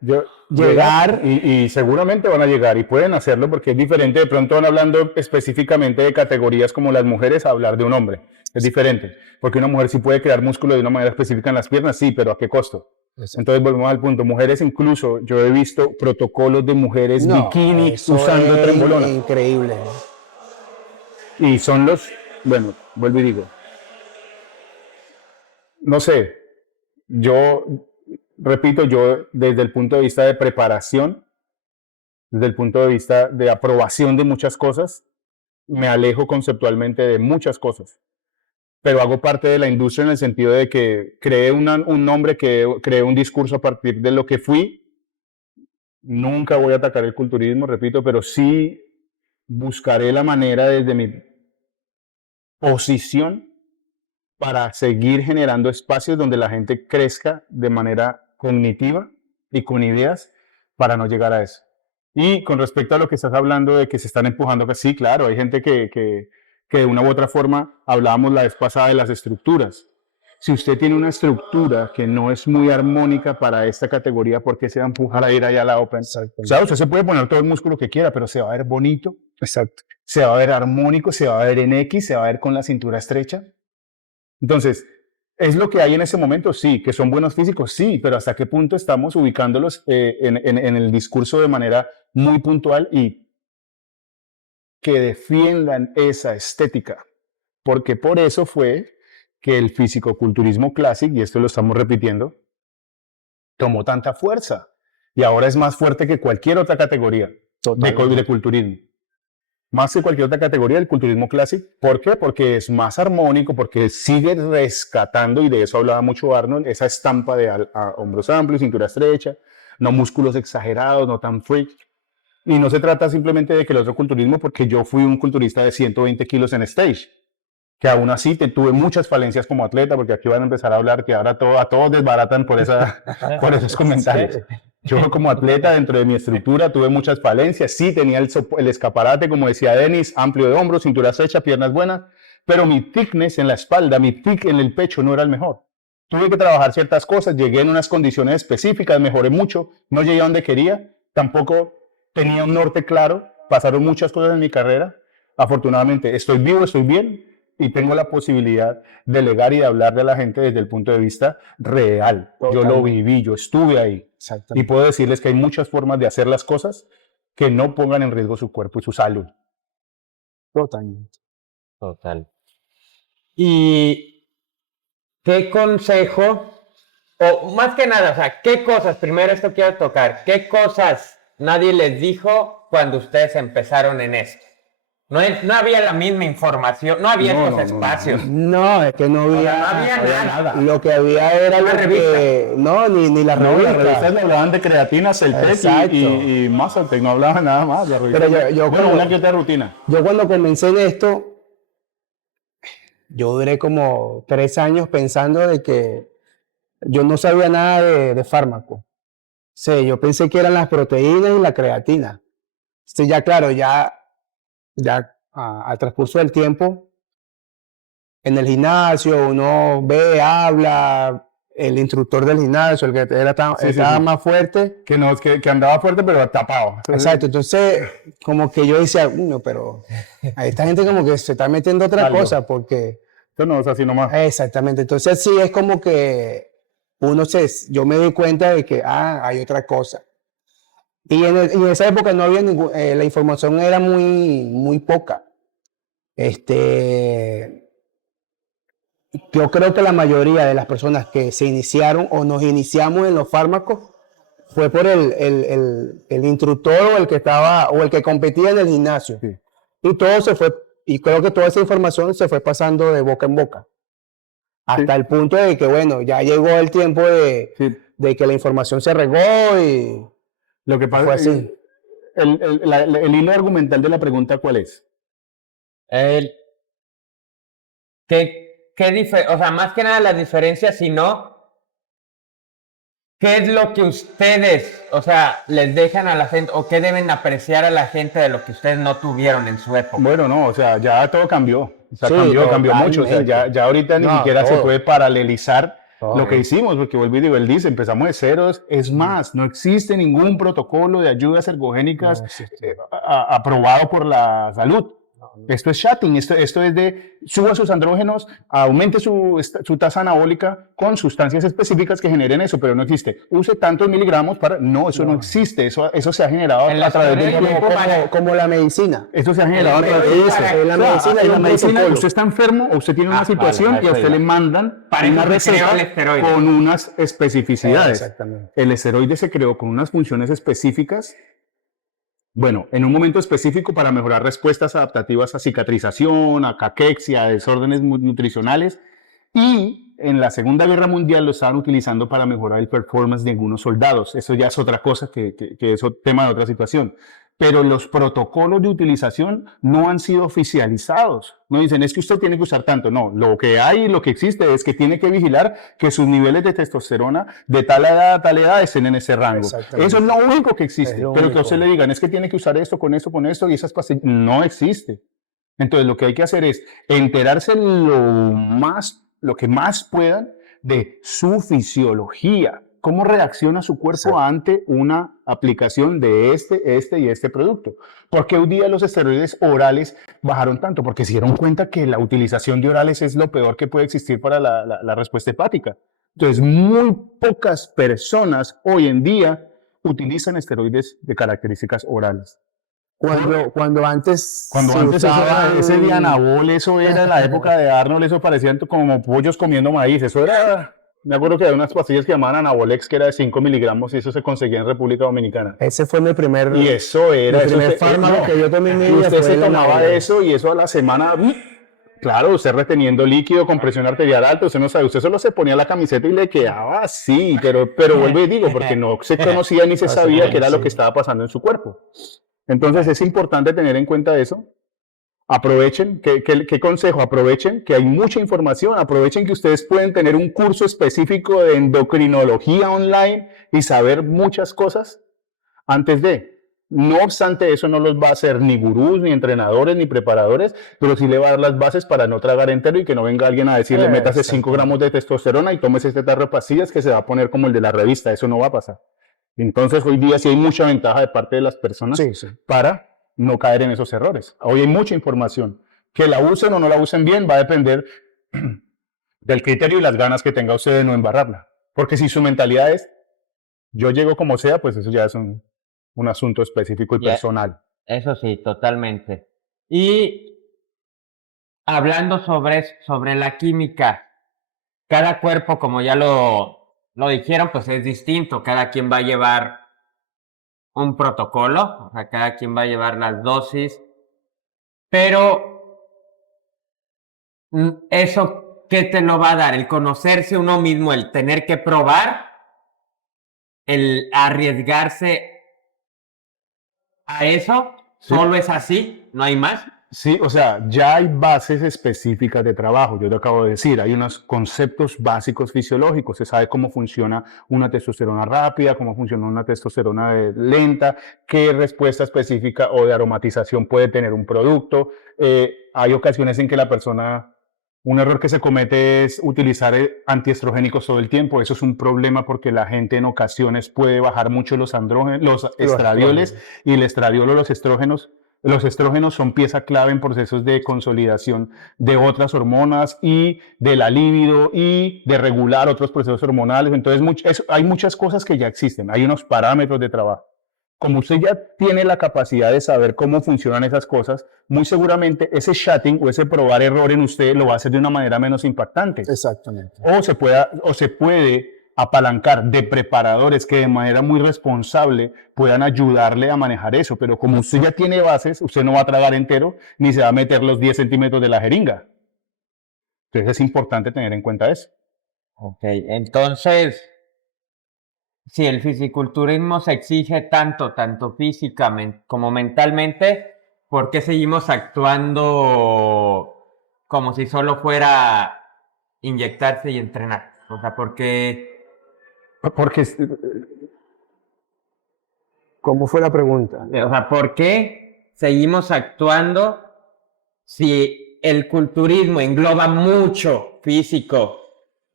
llegar. Y seguramente van a llegar y pueden hacerlo porque es diferente. De pronto van hablando específicamente de categorías como las mujeres a hablar de un hombre. Es diferente, porque una mujer sí puede crear músculo de una manera específica en las piernas, sí, pero ¿a qué costo? Exacto. Entonces volvemos al punto. Mujeres, incluso yo he visto protocolos de mujeres bikini usando trembolona. Increíble. Y son bueno, vuelvo y digo, no sé, repito, yo desde el punto de vista de preparación, desde el punto de vista de aprobación de muchas cosas, me alejo conceptualmente de muchas cosas, pero hago parte de la industria en el sentido de que creé un nombre, creé un discurso a partir de lo que fui. Nunca voy a atacar el culturismo, repito, pero sí buscaré la manera desde mi posición para seguir generando espacios donde la gente crezca de manera cognitiva y con ideas para no llegar a eso. Y con respecto a lo que estás hablando de que se están empujando, que sí, claro, hay gente que de una u otra forma, hablábamos la vez pasada de las estructuras. si usted tiene una estructura que no es muy armónica para esta categoría, ¿por qué se va a empujar a ir allá a la Open? O sea, usted se puede poner todo el músculo que quiera, pero se va a ver bonito. Exacto. Se va a ver armónico, se va a ver en X, se va a ver con la cintura estrecha. Entonces, ¿es lo que hay en ese momento? Sí. ¿Que son buenos físicos? Sí, pero ¿hasta qué punto estamos ubicándolos en el discurso de manera muy puntual y que defiendan esa estética? Porque por eso fue que el fisicoculturismo clásico, y esto lo estamos repitiendo, tomó tanta fuerza y ahora es más fuerte que cualquier otra categoría de culturismo. Más que cualquier otra categoría del culturismo clásico. ¿Por qué? Porque es más armónico, porque sigue rescatando, y de eso hablaba mucho Arnold, esa estampa de hombros amplios, cintura estrecha, no músculos exagerados, no tan freak. Y no se trata simplemente de que el otro culturismo, porque yo fui un culturista de 120 kilos en stage, que aún así tuve muchas falencias como atleta, porque aquí van a empezar a hablar que ahora a todos desbaratan por esos comentarios. Yo como atleta dentro de mi estructura tuve muchas falencias, sí tenía el escaparate, como decía Denis, amplio de hombros, cintura estrecha, piernas buenas, pero mi thickness en la espalda, mi thick en el pecho no era el mejor. Tuve que trabajar ciertas cosas, llegué en unas condiciones específicas, mejoré mucho, no llegué a donde quería, tampoco tenía un norte claro, pasaron muchas cosas en mi carrera. Afortunadamente estoy vivo, estoy bien, y tengo la posibilidad de delegar y de hablar de la gente desde el punto de vista real. Totalmente. Yo lo viví, yo estuve ahí. Y puedo decirles que hay muchas formas de hacer las cosas que no pongan en riesgo su cuerpo y su salud. Totalmente. Total. ¿Y qué consejo, o más que nada, o sea, qué cosas, primero esto quiero tocar, qué cosas nadie les dijo cuando ustedes empezaron en esto? No había la misma información, no había estos espacios. No, es que no había nada. Lo que había era una revista. Ni la revista. Las revistas le hablaban de creatina, Celtec y Mazaltec, no hablaban nada más. Pero yo una que otra rutina. Yo cuando comencé en esto, yo duré como 3 años pensando de que yo no sabía nada de fármaco. Sí, yo pensé que eran las proteínas y la creatina. Sí, ya claro, ya al transcurso del tiempo, en el gimnasio uno ve, habla, el instructor del gimnasio, el que estaba más fuerte. Que andaba fuerte pero tapado. Exacto, entonces como que yo decía, pero a esta gente como que se está metiendo otra cosa porque... Esto no es así nomás. Exactamente, entonces sí es como que yo me doy cuenta de que hay otra cosa. Y en esa época no había la información era muy, muy poca. Yo creo que la mayoría de las personas que se iniciaron o nos iniciamos en los fármacos fue por el instructor o el que estaba o el que competía en el gimnasio. Sí. Y todo se fue, y creo que toda esa información se fue pasando de boca en boca. Hasta el punto de que, bueno, ya llegó el tiempo de que la información se regó y... Lo que pasa fue así. El hilo argumental de la pregunta, ¿cuál es? O sea, más que nada las diferencias, sino ¿qué es lo que ustedes, o sea, les dejan a la gente, o qué deben apreciar a la gente de lo que ustedes no tuvieron en su época? Bueno, no, o sea, ya todo cambió. O sea, Sí, cambió mucho. O sea, ya ahorita ni siquiera se puede paralelizar lo que hicimos, porque vuelvo y digo, él dice, empezamos de ceros. Es más, no existe ningún protocolo de ayudas ergogénicas aprobado por la salud. Esto es shunting, esto es de suba sus andrógenos, aumente su tasa anabólica con sustancias específicas que generen eso, pero no existe. Use tantos miligramos para... No, eso no existe, eso se ha generado a través del tiempo. Como la medicina. Eso se ha generado a través de eso. La medicina y la medicina. Usted está enfermo o usted tiene una situación y a usted le mandan una receta con unas especificidades. Exactamente. El esteroide se creó con unas funciones específicas. Bueno, en un momento específico para mejorar respuestas adaptativas a cicatrización, a caquexia, a desórdenes nutricionales, y en la Segunda Guerra Mundial lo estaban utilizando para mejorar el performance de algunos soldados. Eso ya es otra cosa que es tema de otra situación. Pero los protocolos de utilización no han sido oficializados. No dicen, es que usted tiene que usar tanto. No, lo que hay, lo que existe es que tiene que vigilar que sus niveles de testosterona de tal edad a tal edad estén en ese rango. Eso es lo único que existe. Pero que a usted le digan, es que tiene que usar esto, con esto, y esas pastillas, no existe. Entonces lo que hay que hacer es enterarse lo más lo que más puedan de su fisiología, cómo reacciona su cuerpo ante una aplicación de este producto. ¿Por qué hoy día los esteroides orales bajaron tanto? Porque se dieron cuenta que la utilización de orales es lo peor que puede existir para la respuesta hepática. Entonces, muy pocas personas hoy en día utilizan esteroides de características orales. Cuando antes Cuando se antes eso era, usaban- ese Dianabol, eso era en la época de Arnold, eso parecían como pollos comiendo maíz. Eso era, me acuerdo que había unas pastillas que llamaban Anabolex, que era de 5 miligramos, y eso se conseguía en República Dominicana. Ese fue mi primer, Y eso era, mi eso primer se- fármaco no, que yo tomé en mi y vida usted fue se el tomaba Anabolex. eso y eso a la semana, claro, usted reteniendo líquido con presión arterial alta, usted no sabe, usted solo se ponía la camiseta y le quedaba así, pero vuelvo y digo, porque no se conocía ni se sabía qué era lo que estaba pasando en su cuerpo. Entonces es importante tener en cuenta eso. Aprovechen, ¿qué consejo? Aprovechen que hay mucha información, aprovechen que ustedes pueden tener un curso específico de endocrinología online y saber muchas cosas antes de. No obstante, eso no los va a hacer ni gurús, ni entrenadores, ni preparadores, pero sí le va a dar las bases para no tragar entero y que no venga alguien a decirle, métase 5 gramos de testosterona y tómese este tarro de pastillas que se va a poner como el de la revista. Eso no va a pasar. Entonces, hoy día sí hay mucha ventaja de parte de las personas para no caer en esos errores. Hoy hay mucha información. Que la usen o no la usen bien va a depender del criterio y las ganas que tenga usted de no embarrarla. Porque si su mentalidad es, yo llego como sea, pues eso ya es un asunto específico y Ya. personal. Eso sí, totalmente. Y hablando sobre la química, cada cuerpo, como ya lo dijeron, pues es distinto. Cada quien va a llevar un protocolo, o sea, cada quien va a llevar las dosis, pero eso, ¿qué te lo va a dar? El conocerse uno mismo, el tener que probar, el arriesgarse a eso, Sí. solo es así, no hay más. Sí, o sea, ya hay bases específicas de trabajo, yo te acabo de decir, hay unos conceptos básicos fisiológicos, se sabe cómo funciona una testosterona rápida, cómo funciona una testosterona lenta, qué respuesta específica o de aromatización puede tener un producto. Hay ocasiones en que la persona, un error que se comete es utilizar antiestrogénicos todo el tiempo, eso es un problema porque la gente en ocasiones puede bajar mucho los estradioles y el estradiol, los estrógenos son pieza clave en procesos de consolidación de otras hormonas y de la libido y de regular otros procesos hormonales. Entonces, hay muchas cosas que ya existen, hay unos parámetros de trabajo. Como usted ya tiene la capacidad de saber cómo funcionan esas cosas, muy seguramente ese chatting o ese probar error en usted lo va a hacer de una manera menos impactante. Exactamente. O se puede apalancar de preparadores que de manera muy responsable puedan ayudarle a manejar eso, pero como usted ya tiene bases, usted no va a tragar entero ni se va a meter los 10 centímetros de la jeringa. Entonces es importante tener en cuenta eso. Ok, entonces, si el fisiculturismo se exige tanto físicamente como mentalmente, ¿por qué seguimos actuando como si solo fuera inyectarse y entrenar? O sea, ¿por qué? Porque ¿Cómo fue la pregunta? O sea, ¿por qué seguimos actuando si el culturismo engloba mucho físico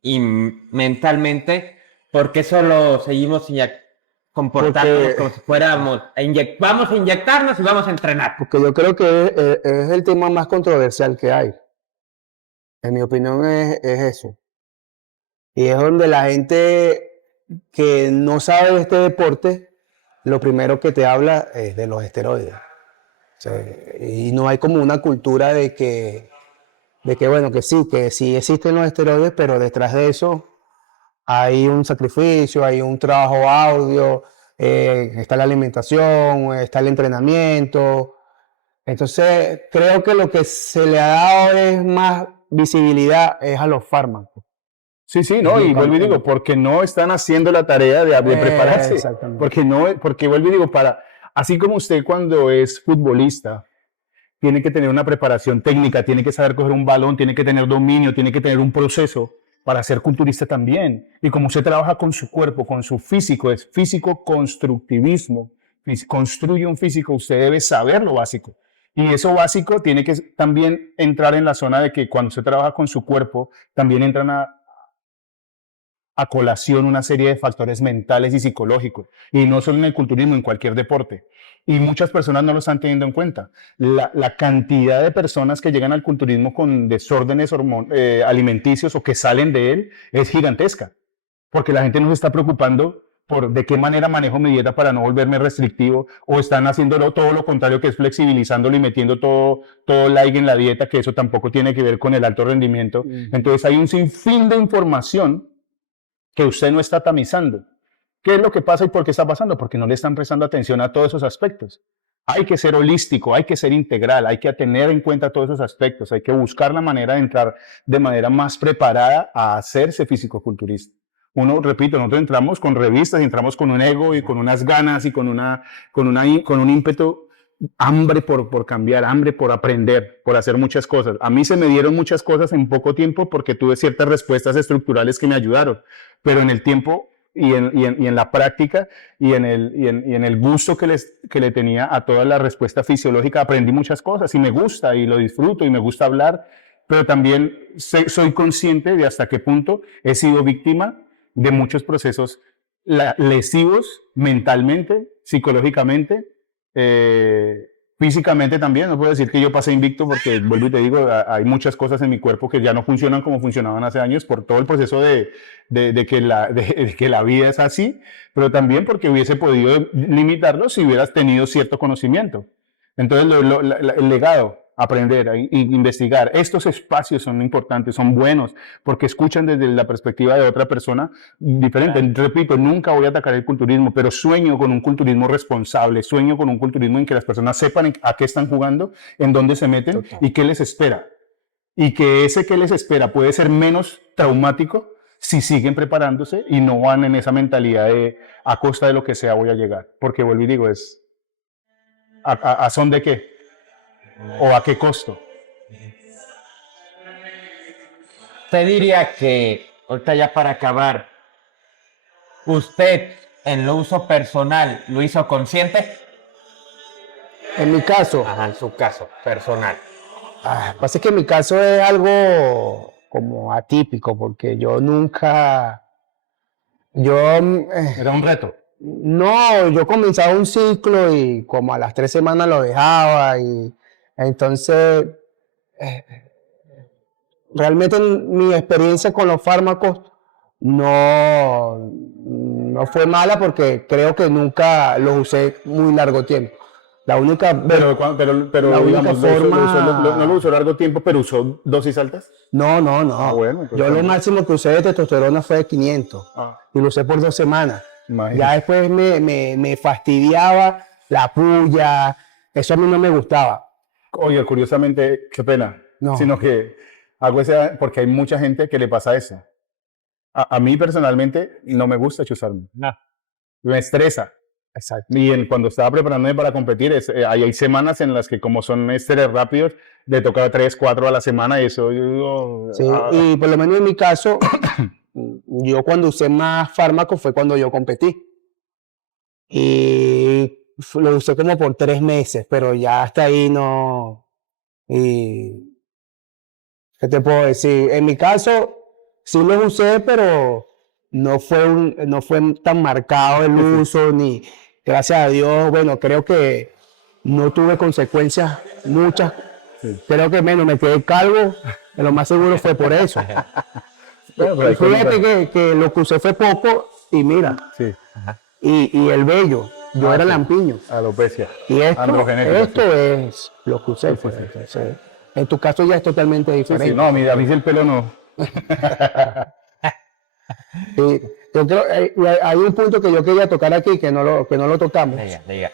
y mentalmente? ¿Por qué solo seguimos comportándonos como si fuéramos vamos a inyectarnos y vamos a entrenar? Porque yo creo que es el tema más controversial que hay. En mi opinión es eso. Y es donde la gente que no sabe de este deporte, lo primero que te habla es de los esteroides. O sea, y no hay como una cultura de que bueno, que sí existen los esteroides, pero detrás de eso hay un sacrificio, hay un trabajo audio, está la alimentación, está el entrenamiento. Entonces, creo que lo que se le ha dado es más visibilidad es a los fármacos. sí, no, y vuelvo y digo, porque no están haciendo la tarea de prepararse. Exactamente. Porque vuelvo y digo, así como usted cuando es futbolista, tiene que tener una preparación técnica, tiene que saber coger un balón, tiene que tener dominio, tiene que tener un proceso para ser culturista también. Y como usted trabaja con su cuerpo, con su físico, es físico constructivismo, construye un físico, usted debe saber lo básico. Y eso básico tiene que también entrar en la zona de que cuando se trabaja con su cuerpo, también entran a colación una serie de factores mentales y psicológicos, y no solo en el culturismo, en cualquier deporte. Y muchas personas no lo están teniendo en cuenta. La cantidad de personas que llegan al culturismo con desórdenes alimenticios o que salen de él es gigantesca, porque la gente no se está preocupando por de qué manera manejo mi dieta para no volverme restrictivo, o están haciéndolo todo lo contrario, que es flexibilizándolo y metiendo todo like en la dieta, que eso tampoco tiene que ver con el alto rendimiento. Entonces hay un sinfín de información que usted no está tamizando. ¿Qué es lo que pasa y por qué está pasando? Porque no le están prestando atención a todos esos aspectos. Hay que ser holístico, hay que ser integral, hay que tener en cuenta todos esos aspectos, hay que buscar la manera de entrar de manera más preparada a hacerse fisicoculturista. Uno, repito, nosotros entramos con revistas, entramos con un ego y con unas ganas y con un ímpetu, hambre por cambiar, hambre por aprender, por hacer muchas cosas. A mí se me dieron muchas cosas en poco tiempo porque tuve ciertas respuestas estructurales que me ayudaron, pero en el tiempo y en la práctica y en el gusto que le tenía a toda la respuesta fisiológica, aprendí muchas cosas y me gusta y lo disfruto y me gusta hablar, pero también soy consciente de hasta qué punto he sido víctima de muchos procesos lesivos mentalmente, psicológicamente, físicamente también. No puedo decir que yo pasé invicto porque, vuelvo y te digo, hay muchas cosas en mi cuerpo que ya no funcionan como funcionaban hace años por todo el proceso de que la vida es así, pero también porque hubiese podido limitarlo si hubieras tenido cierto conocimiento. Entonces, el legado, aprender, investigar. Estos espacios son importantes, son buenos, porque escuchan desde la perspectiva de otra persona diferente. Claro. Repito, nunca voy a atacar el culturismo, pero sueño con un culturismo responsable, sueño con un culturismo en que las personas sepan a qué están jugando, en dónde se meten y qué les espera. Y que ese que les espera puede ser menos traumático si siguen preparándose y no van en esa mentalidad de a costa de lo que sea voy a llegar. Porque vuelvo y digo, es ¿a son de qué? ¿O a qué costo? Usted diría que, ahorita ya para acabar, usted en lo uso personal lo hizo consciente. En mi caso. Ajá, en su caso, personal. Pasa que en mi caso es algo como atípico, porque yo nunca. Era un reto. No, yo comenzaba un ciclo y como a las 3 semanas lo dejaba y entonces realmente mi experiencia con los fármacos no fue mala porque creo que nunca los usé muy largo tiempo. La única pero la digamos, única forma... no lo usó largo tiempo, pero usó dosis altas. No. Bueno, yo lo máximo que usé de testosterona fue de 500 y lo usé por 2 semanas. Imagínate. Ya después me fastidiaba la puya, eso a mí no me gustaba. Oye, curiosamente, qué pena, sino que hago ese, porque hay mucha gente que le pasa eso. A mí personalmente no me gusta chuzarme. No. Me estresa. Exacto. Y cuando estaba preparándome para competir, hay semanas en las que como son esteres rápidos, le toca 3, 4 a la semana y eso... Sí, y por lo menos en mi caso, yo cuando usé más fármacos fue cuando yo competí. Y lo usé como por 3 meses, pero ya hasta ahí no... Y, ¿qué te puedo decir? En mi caso, sí los usé, pero no fue tan marcado el uso, ni gracias a Dios, bueno, creo que no tuve consecuencias muchas. Sí. Creo que menos me quedé calvo, lo más seguro fue por eso. Pero fíjate que lo que usé fue poco y mira, sí. y el vello, yo era lampiño. Alopecia. Y esto es lo que usé. Sí. En tu caso ya es totalmente diferente. Sí, no, a mí el pelo no. Sí, yo creo, hay un punto que yo quería tocar aquí que no lo tocamos. Diga.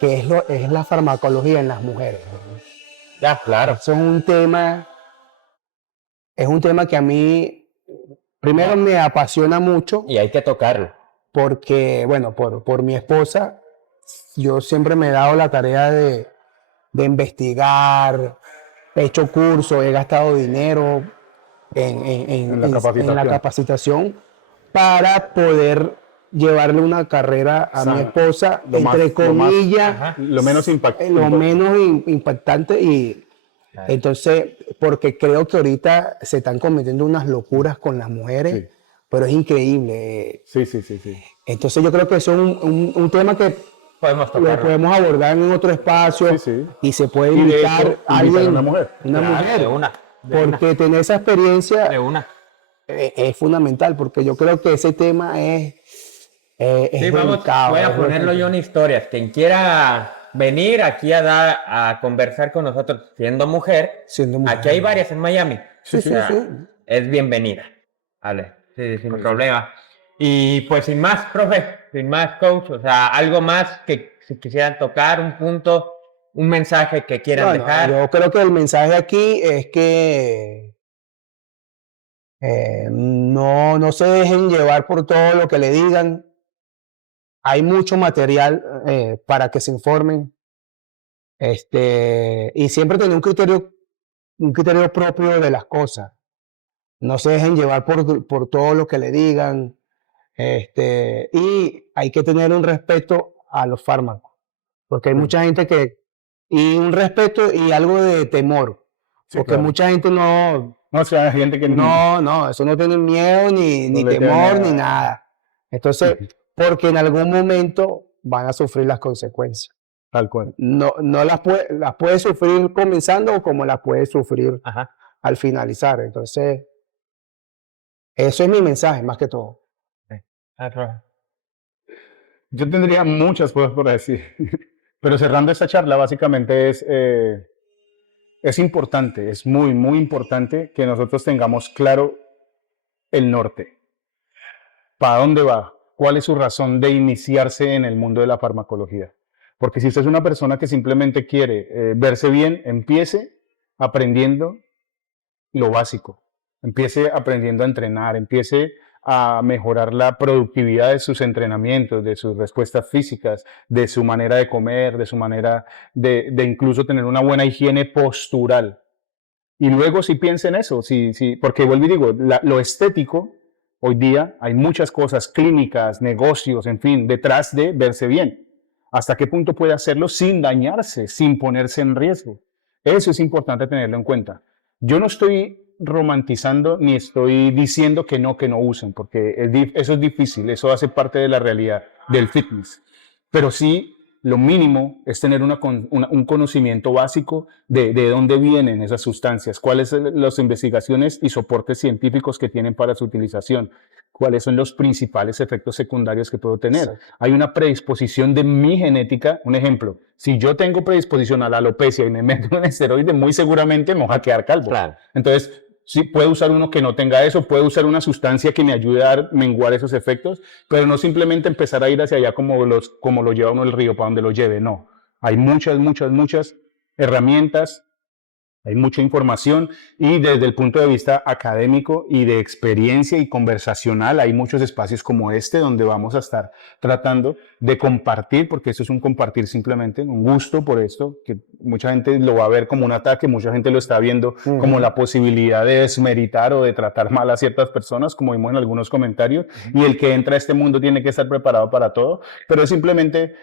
Que es la farmacología en las mujeres. Ya, claro. Eso es un tema que a mí primero me apasiona mucho. Y hay que tocarlo. Porque, bueno, por mi esposa, yo siempre me he dado la tarea de investigar, he hecho cursos, he gastado dinero en la capacitación para poder llevarle una carrera a mi Sana. esposa, Lo más- entre lo más- comillas, Ajá. Lo menos impactante. lo menos impactante y Claro. entonces, porque creo que ahorita se están cometiendo unas locuras con las mujeres, Sí. pero es increíble. Sí, sí, sí, sí. Entonces yo creo que eso es un tema que Podemos lo tocarlo. podemos abordar en otro espacio Sí, sí. y se puede Y de invitar hecho, a invitar alguien, a una mujer. una Claro, mujer, de una. porque tener esa experiencia De una. es fundamental, porque yo creo que ese tema es Sí, vamos, delicado. voy a es ponerlo yo en historias. Quien quiera venir aquí a conversar con nosotros siendo mujer, Siendo mujer. aquí hay varias en Miami. Sí, sí, O sea, sí. es bienvenida. Vale, sí, sin problema. Y pues sin más, profe, sin más, coach, o sea, algo más que si quisieran tocar, un punto, un mensaje que quieran Bueno, dejar. yo creo que el mensaje aquí es que no se dejen llevar por todo lo que le digan. Hay mucho material para que se informen. Y siempre tener un criterio propio de las cosas. No se dejen llevar por todo lo que le digan. Y hay que tener un respeto a los fármacos. Porque hay mucha gente y un respeto y algo de temor. Sí, Porque claro. mucha gente no, No, o sea, hay gente que no, eso no tiene miedo ni le temor tiene- ni nada. Entonces, porque en algún momento van a sufrir las consecuencias. Tal cual. No las puede sufrir comenzando o como las puede sufrir Ajá. al finalizar. Entonces, eso es mi mensaje más que todo. Ah, profe. Yo tendría muchas cosas por decir, pero cerrando esta charla, básicamente es importante, es muy, muy importante que nosotros tengamos claro el norte. ¿Para dónde va? ¿Cuál es su razón de iniciarse en el mundo de la farmacología? Porque si usted es una persona que simplemente quiere verse bien, empiece aprendiendo lo básico. Empiece aprendiendo a entrenar, empiece a mejorar la productividad de sus entrenamientos, de sus respuestas físicas, de su manera de comer, de su manera de incluso tener una buena higiene postural. Y luego si piensa en eso, porque vuelvo y digo, lo estético, hoy día hay muchas cosas, clínicas, negocios, en fin, detrás de verse bien. ¿Hasta qué punto puede hacerlo sin dañarse, sin ponerse en riesgo? Eso es importante tenerlo en cuenta. Yo no estoy romantizando ni estoy diciendo que no usen, porque eso es difícil, eso hace parte de la realidad del fitness. Pero sí, lo mínimo es tener un conocimiento básico de dónde vienen esas sustancias, cuáles son las investigaciones y soportes científicos que tienen para su utilización, cuáles son los principales efectos secundarios que puedo tener. Exacto. Hay una predisposición de mi genética, un ejemplo, si yo tengo predisposición a la alopecia y me meto un esteroide, muy seguramente me voy a quedar calvo. Claro. Entonces, sí, puedo usar uno que no tenga eso, puedo usar una sustancia que me ayude a menguar esos efectos, pero no simplemente empezar a ir hacia allá como lo lleva uno el río, para donde lo lleve, no. Hay muchas, muchas, muchas herramientas, hay mucha información y desde el punto de vista académico y de experiencia y conversacional hay muchos espacios como este donde vamos a estar tratando de compartir, porque esto es un compartir simplemente, un gusto por esto, que mucha gente lo va a ver como un ataque, mucha gente lo está viendo como la posibilidad de desmeritar o de tratar mal a ciertas personas, como vimos en algunos comentarios, y el que entra a este mundo tiene que estar preparado para todo, pero es simplemente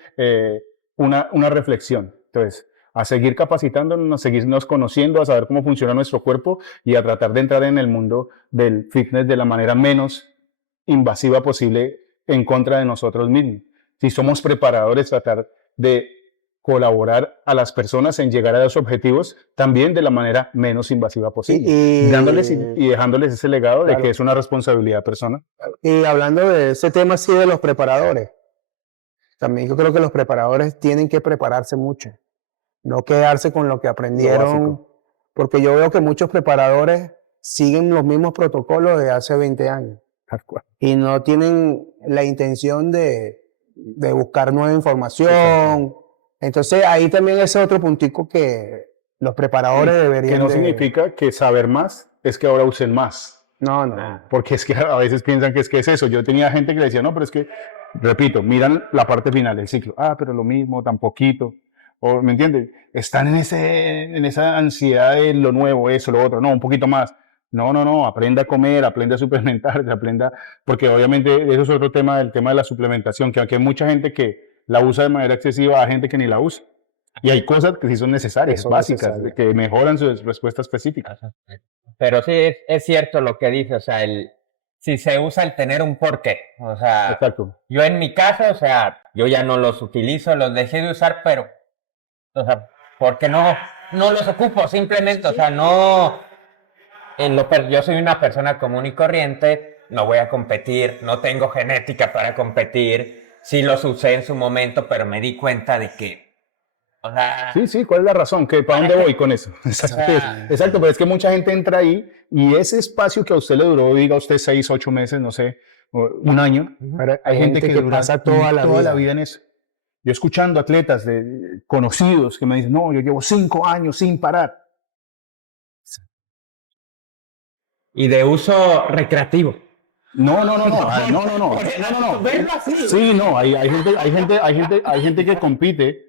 una reflexión. Entonces, a seguir capacitándonos, a seguirnos conociendo, a saber cómo funciona nuestro cuerpo y a tratar de entrar en el mundo del fitness de la manera menos invasiva posible en contra de nosotros mismos. Si somos preparadores, tratar de colaborar a las personas en llegar a los objetivos también de la manera menos invasiva posible, dándoles y dejándoles ese legado de que es una responsabilidad personal. Y hablando de ese tema así de los preparadores, también yo creo que los preparadores tienen que prepararse mucho. No quedarse con lo que aprendieron, porque yo veo que muchos preparadores siguen los mismos protocolos de hace 20 años y no tienen la intención de buscar nueva información. Entonces ahí también ese otro puntico que los preparadores deberían que no significa que saber más es que ahora usen más. No. Porque es que a veces piensan que es eso. Yo tenía gente que le decía, no, pero es que, repito, miran la parte final del ciclo. Pero lo mismo, tan poquito. O, ¿me entiendes? Están en esa ansiedad de lo nuevo, eso, lo otro. No, un poquito más. No, aprenda a comer, aprenda a suplementarse, aprenda, porque obviamente eso es otro tema, el tema de la suplementación, que aunque hay mucha gente que la usa de manera excesiva, hay gente que ni la usa. Y hay cosas que sí son necesarias, son básicas, necesarias. que mejoran su respuesta específica. Pero sí, es cierto lo que dice, o sea, si se usa el tener un porqué. O sea, Exacto. yo en mi caso, o sea, yo ya no los utilizo, los dejé de usar, pero, o sea, porque no los ocupo, simplemente, o sea, no, yo soy una persona común y corriente, no voy a competir, no tengo genética para competir, sí los usé en su momento, pero me di cuenta de que, o sea, Sí, ¿cuál es la razón? ¿Para dónde voy con eso? Exacto, exacto, pero es que mucha gente entra ahí y ese espacio que a usted le duró, diga usted 6, 8 meses, no sé, un año, hay gente que dura pasa toda la vida en eso. Yo escuchando atletas conocidos que me dicen, no, yo llevo 5 años sin parar. y de uso recreativo. No. Verlo así. Sí, no, hay gente que compite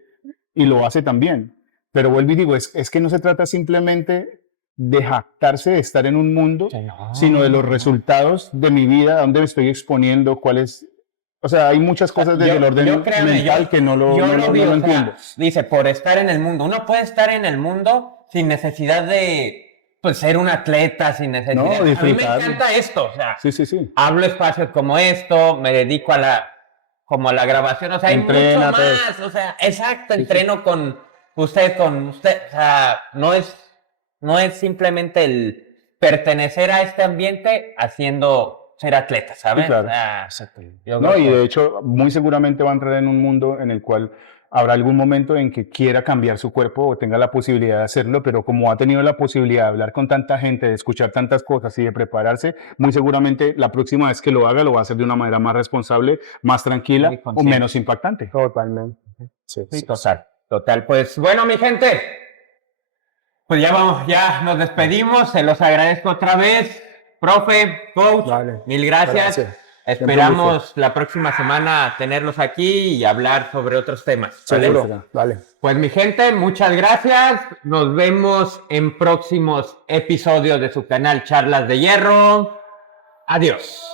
y lo hace también. Pero vuelvo y digo, es que no se trata simplemente de jactarse de estar en un mundo, sino de los resultados de mi vida, a dónde me estoy exponiendo, cuáles. O sea, hay muchas cosas desde el orden mental que no lo entiendo. Dice, por estar en el mundo. Uno puede estar en el mundo sin necesidad de pues, ser un atleta, sin necesidad. No, disfrutar. A mí me encanta esto. O sea, Sí. hablo espacios como esto, me dedico a la grabación. O sea, hay mucho más. O sea, exacto, entreno con usted. O sea, no es simplemente el pertenecer a este ambiente haciendo ser atleta, ¿sabes? Sí, claro. No, y de hecho, muy seguramente va a entrar en un mundo en el cual habrá algún momento en que quiera cambiar su cuerpo o tenga la posibilidad de hacerlo, pero como ha tenido la posibilidad de hablar con tanta gente, de escuchar tantas cosas y de prepararse, muy seguramente la próxima vez que lo haga lo va a hacer de una manera más responsable, más tranquila o menos impactante. Totalmente. Sí, total. Pues bueno, mi gente, pues ya nos despedimos, se los agradezco otra vez. Profe, coach, mil gracias. Esperamos la próxima semana tenerlos aquí y hablar sobre otros temas. Seguro. Vale. Pues mi gente, muchas gracias. Nos vemos en próximos episodios de su canal Charlas de Hierro. Adiós.